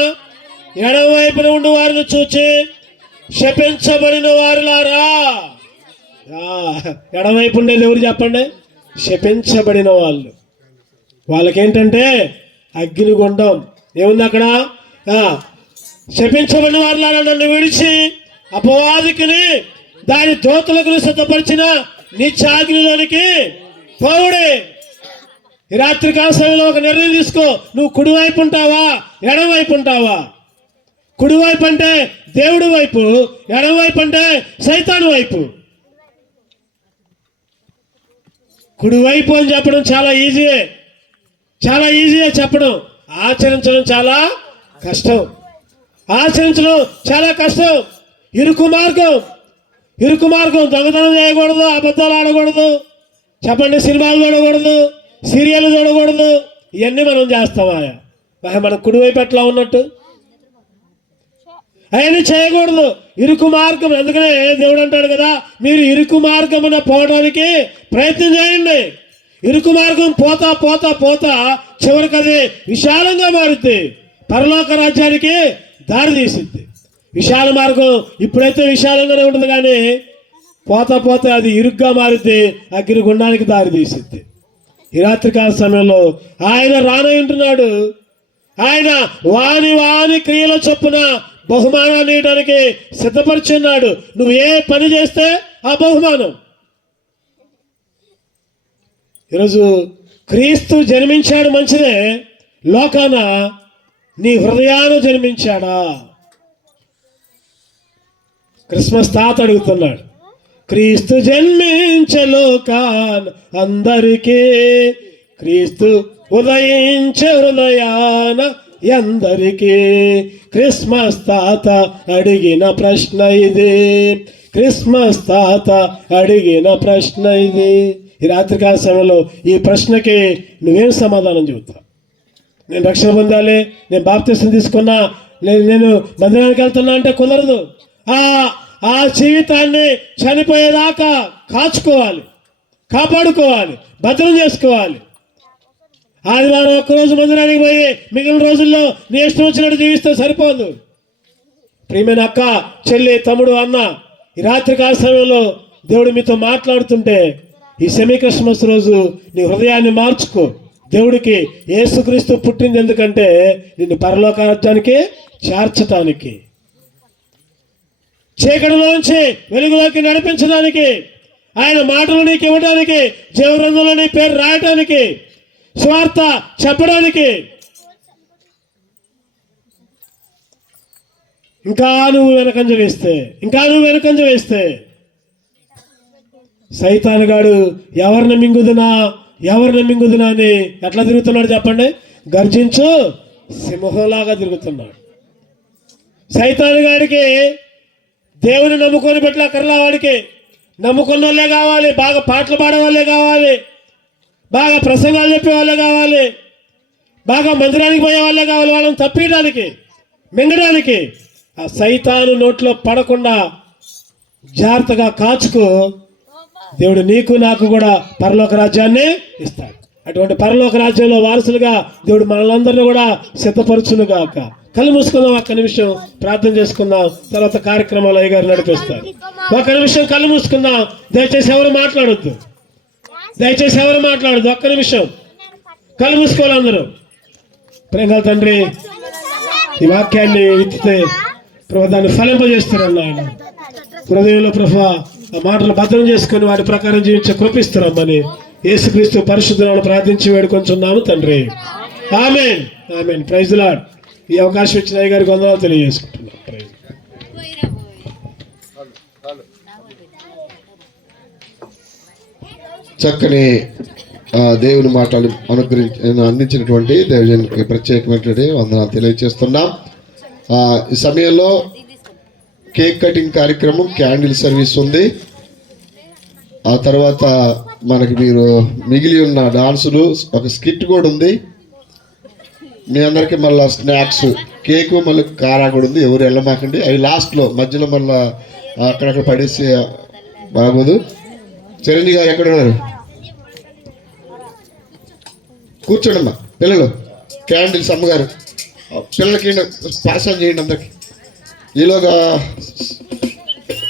ఎడమవైపున ఉండి వారిని చూచి, శపించబడిన వారులారా. ఎడమవైపు ఉండేది ఎవరు చెప్పండి? శపించబడిన వాళ్ళు. వాళ్ళకేంటంటే అగ్నిగుండం. ఏముంది అక్కడ? శపించబడిన వారులారా, నన్ను విడిచి అపవాదికిని దాని దోతలకు సిద్ధపరిచిన నిత్యాగ్నిలోనికి పోవుడే. ఈ రాత్రి కాల సమయంలో ఒక నిర్ణయం తీసుకో. నువ్వు కుడివైపు ఉంటావా, ఎడమవైపు ఉంటావా? కుడివైపు అంటే దేవుడి వైపు, ఎడమవైపు అంటే సైతాను వైపు. కుడివైపు అని చెప్పడం చాలా ఈజీయే చెప్పడం. ఆచరించడం చాలా కష్టం. ఇరుకు మార్గం. దొంగతనం చేయకూడదు, అబద్ధాలు ఆడకూడదు, చెప్పండి, సినిమాలు చూడకూడదు, సీరియల్ చూడకూడదు. ఇవన్నీ మనం చేస్తామా? మన కుడివైపు ఎట్లా ఉన్నట్టు అవన్నీ చేయకూడదు. ఇరుకు మార్గం. అందుకనే దేవుడు అంటాడు కదా, మీరు ఇరుకు మార్గమున పోవడానికి ప్రయత్నం చేయండి. ఇరుకు మార్గం పోతా చివరికి అది విశాలంగా మారుద్ది, పరలోక రాజ్యానికి దారి తీసిద్ది. విశాల మార్గం ఇప్పుడైతే విశాలంగానే ఉంటుంది, కానీ పోతా అది ఇరుగ్గా మారుద్ది, అగ్నిగుండానికి దారి తీసిద్ది. ఈ రాత్రికాల సమయంలో ఆయన రానయ్యుంటున్నాడు. ఆయన వాని క్రియల చొప్పున బహుమానాన్ని ఇవ్వడానికి సిద్ధపరిచున్నాడు. నువ్వు ఏ పని చేస్తే ఆ బహుమానం. ఈరోజు క్రీస్తు జన్మించాడు మంచిదే, లోకాన నీ హృదయాన జన్మించాడా? క్రిస్మస్ తాత అడుగుతున్నాడు, క్రీస్తు జన్మించే లోకాన్ అందరికీ, క్రీస్తు ఉదయించే హృదయాన ఎందరికీ. క్రిస్మస్ తాత అడిగిన ప్రశ్న ఇది, క్రిస్మస్ తాత అడిగిన ప్రశ్న ఇది. ఈ రాత్రికాల సమయంలో ఈ ప్రశ్నకి నువ్వేం సమాధానం చెబుతావు? నేను రక్షణ పొందాలి, నేను బాప్తిసం తీసుకున్నా, నేను మందిరానికి వెళ్తున్నా అంటే కుదరదు. ఆ జీవితాన్ని చనిపోయేదాకా కాచుకోవాలి, కాపాడుకోవాలి, భద్రం చేసుకోవాలి. ఆదివారం ఒక్కరోజు మందిరానికి పోయి మిగిలిన రోజుల్లో నీ ఇష్టం వచ్చినట్టు జీవిస్తే సరిపోదు. ప్రియమైన అక్క, చెల్లి, తమ్ముడు, అన్న, ఈ రాత్రికాల సమయంలో దేవుడు మీతో మాట్లాడుతుంటే ఈ సెమీ క్రిస్మస్ రోజు నీ హృదయాన్ని మార్చుకో. దేవుడికి యేసుక్రీస్తు పుట్టింది ఎందుకంటే నిన్ను పరలోక రాజ్యానికి చేర్చటానికి, చీకటిలోంచి వెలుగులోకి నడిపించడానికి, ఆయన మాటలు నీకు ఇవ్వడానికి, జీవగ్రంథంలో నీ పేరు రాయటానికి, స్వార్థ చెప్పడానికి. ఇంకా నువ్వు వెనకంజ వేస్తే సైతానుగాడు ఎవరిని మింగుదునా అని ఎట్లా తిరుగుతున్నాడు చెప్పండి? గర్జించు సింహంలాగా తిరుగుతున్నాడు. సైతానుగాడికి దేవుని నమ్ముకొని పెట్టలక్కర్లా, వాడికి నమ్ముకున్న వాళ్ళే కావాలి, బాగా పాటలు పాడే వాళ్ళే కావాలి, బాగా ప్రసంగాలు చెప్పే వాళ్ళే కావాలి, బాగా మందిరానికి పోయే వాళ్ళే కావాలి. వాళ్ళని తప్పించడానికి, మింగడానికి. ఆ సైతాను నోట్లో పడకుండా జాగ్రత్తగా కాచుకో. దేవుడు నీకు నాకు కూడా పరలోక రాజ్యాన్ని ఇస్తాడు. అటువంటి పరలోక రాజ్యంలో వారసులుగా దేవుడు మనలందరినీ కూడా సిద్ధపరచునుగాక. కళ్ళు మూసుకుందాం, ఒక్క నిమిషం ప్రార్థన చేసుకుందాం, తర్వాత కార్యక్రమాలు అయ్యగారు నడిపిస్తారు. ఒక్క నిమిషం కళ్ళు మూసుకుందాం. దయచేసి ఎవరు మాట్లాడొద్దు, ఒక్క నిమిషం కళ్ళు మూసుకోవాలి అందరూ. ప్రేమగల తండ్రి, ఈ వాక్యాన్ని విత్తితే ప్రభు దాన్ని ఫలింపజేస్తారన్న ఆయన హృదయంలో ప్రభు ఆ మాటలు భద్రం చేసుకుని వాటి ప్రకారం జీవించే కృపిస్తున్నామని యేసుక్రీస్తు పరిశుద్ధులను ప్రార్థించి వేడుకొంచున్నాము తండ్రి. Amen, amen. Praise the Lord. ఈ అవకాశం ఇచ్చిన అయ్య గారికి వందనాలు తెలియజేసుకుంటున్నాం. ప్రైజ్. చక్కని దేవుని మాటలు అందించినటువంటి దేవజనునికి ప్రత్యేకమైనటువంటి వందనాలు తెలియజేస్తున్నాం. ఈ సమయంలో కేక్ కటింగ్ కార్యక్రమం, క్యాండిల్ సర్వీస్ ఉంది. ఆ తర్వాత మనకి మీరు మిగిలి ఉన్న డాన్సులు, ఒక స్కిట్ కూడా ఉంది. మీ అందరికీ మళ్ళీ స్నాక్స్, కేకు, మళ్ళీ కారా కూడా ఉంది. ఎవరు వెళ్ళమాకండి, అవి లాస్ట్లో మధ్యలో మళ్ళీ అక్కడక్కడ పడేసి బాగోదు. చిరంజీవి గారు ఎక్కడ ఉన్నారు? కూర్చోండమ్మా పిల్లలు. క్యాండిల్స్ అమ్మగారు పిల్లలకి పాస్ ఆన్ చేయండి అందరికి. ఈలోగా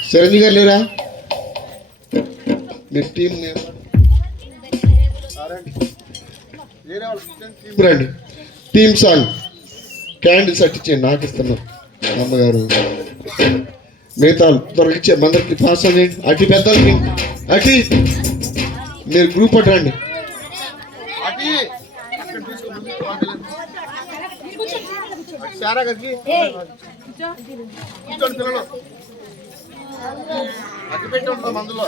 చిరంజీవి గారు లేరా? మీ టీం రండి. టీమ్ సాంగ్ క్యాండిల్స్ అట్టించేయండి, నాకు ఇస్తున్నాం అమ్మగారు. మిగతా త్వరగా ఇచ్చే అందరికి పాస్ ఆన్ చేయండి. అట్టి పెద్దలకి అట్టి మీరు గ్రూప్ అట్ రండి. పిల్లలు అట్టి పెట్టి ఉంటాం అందులో.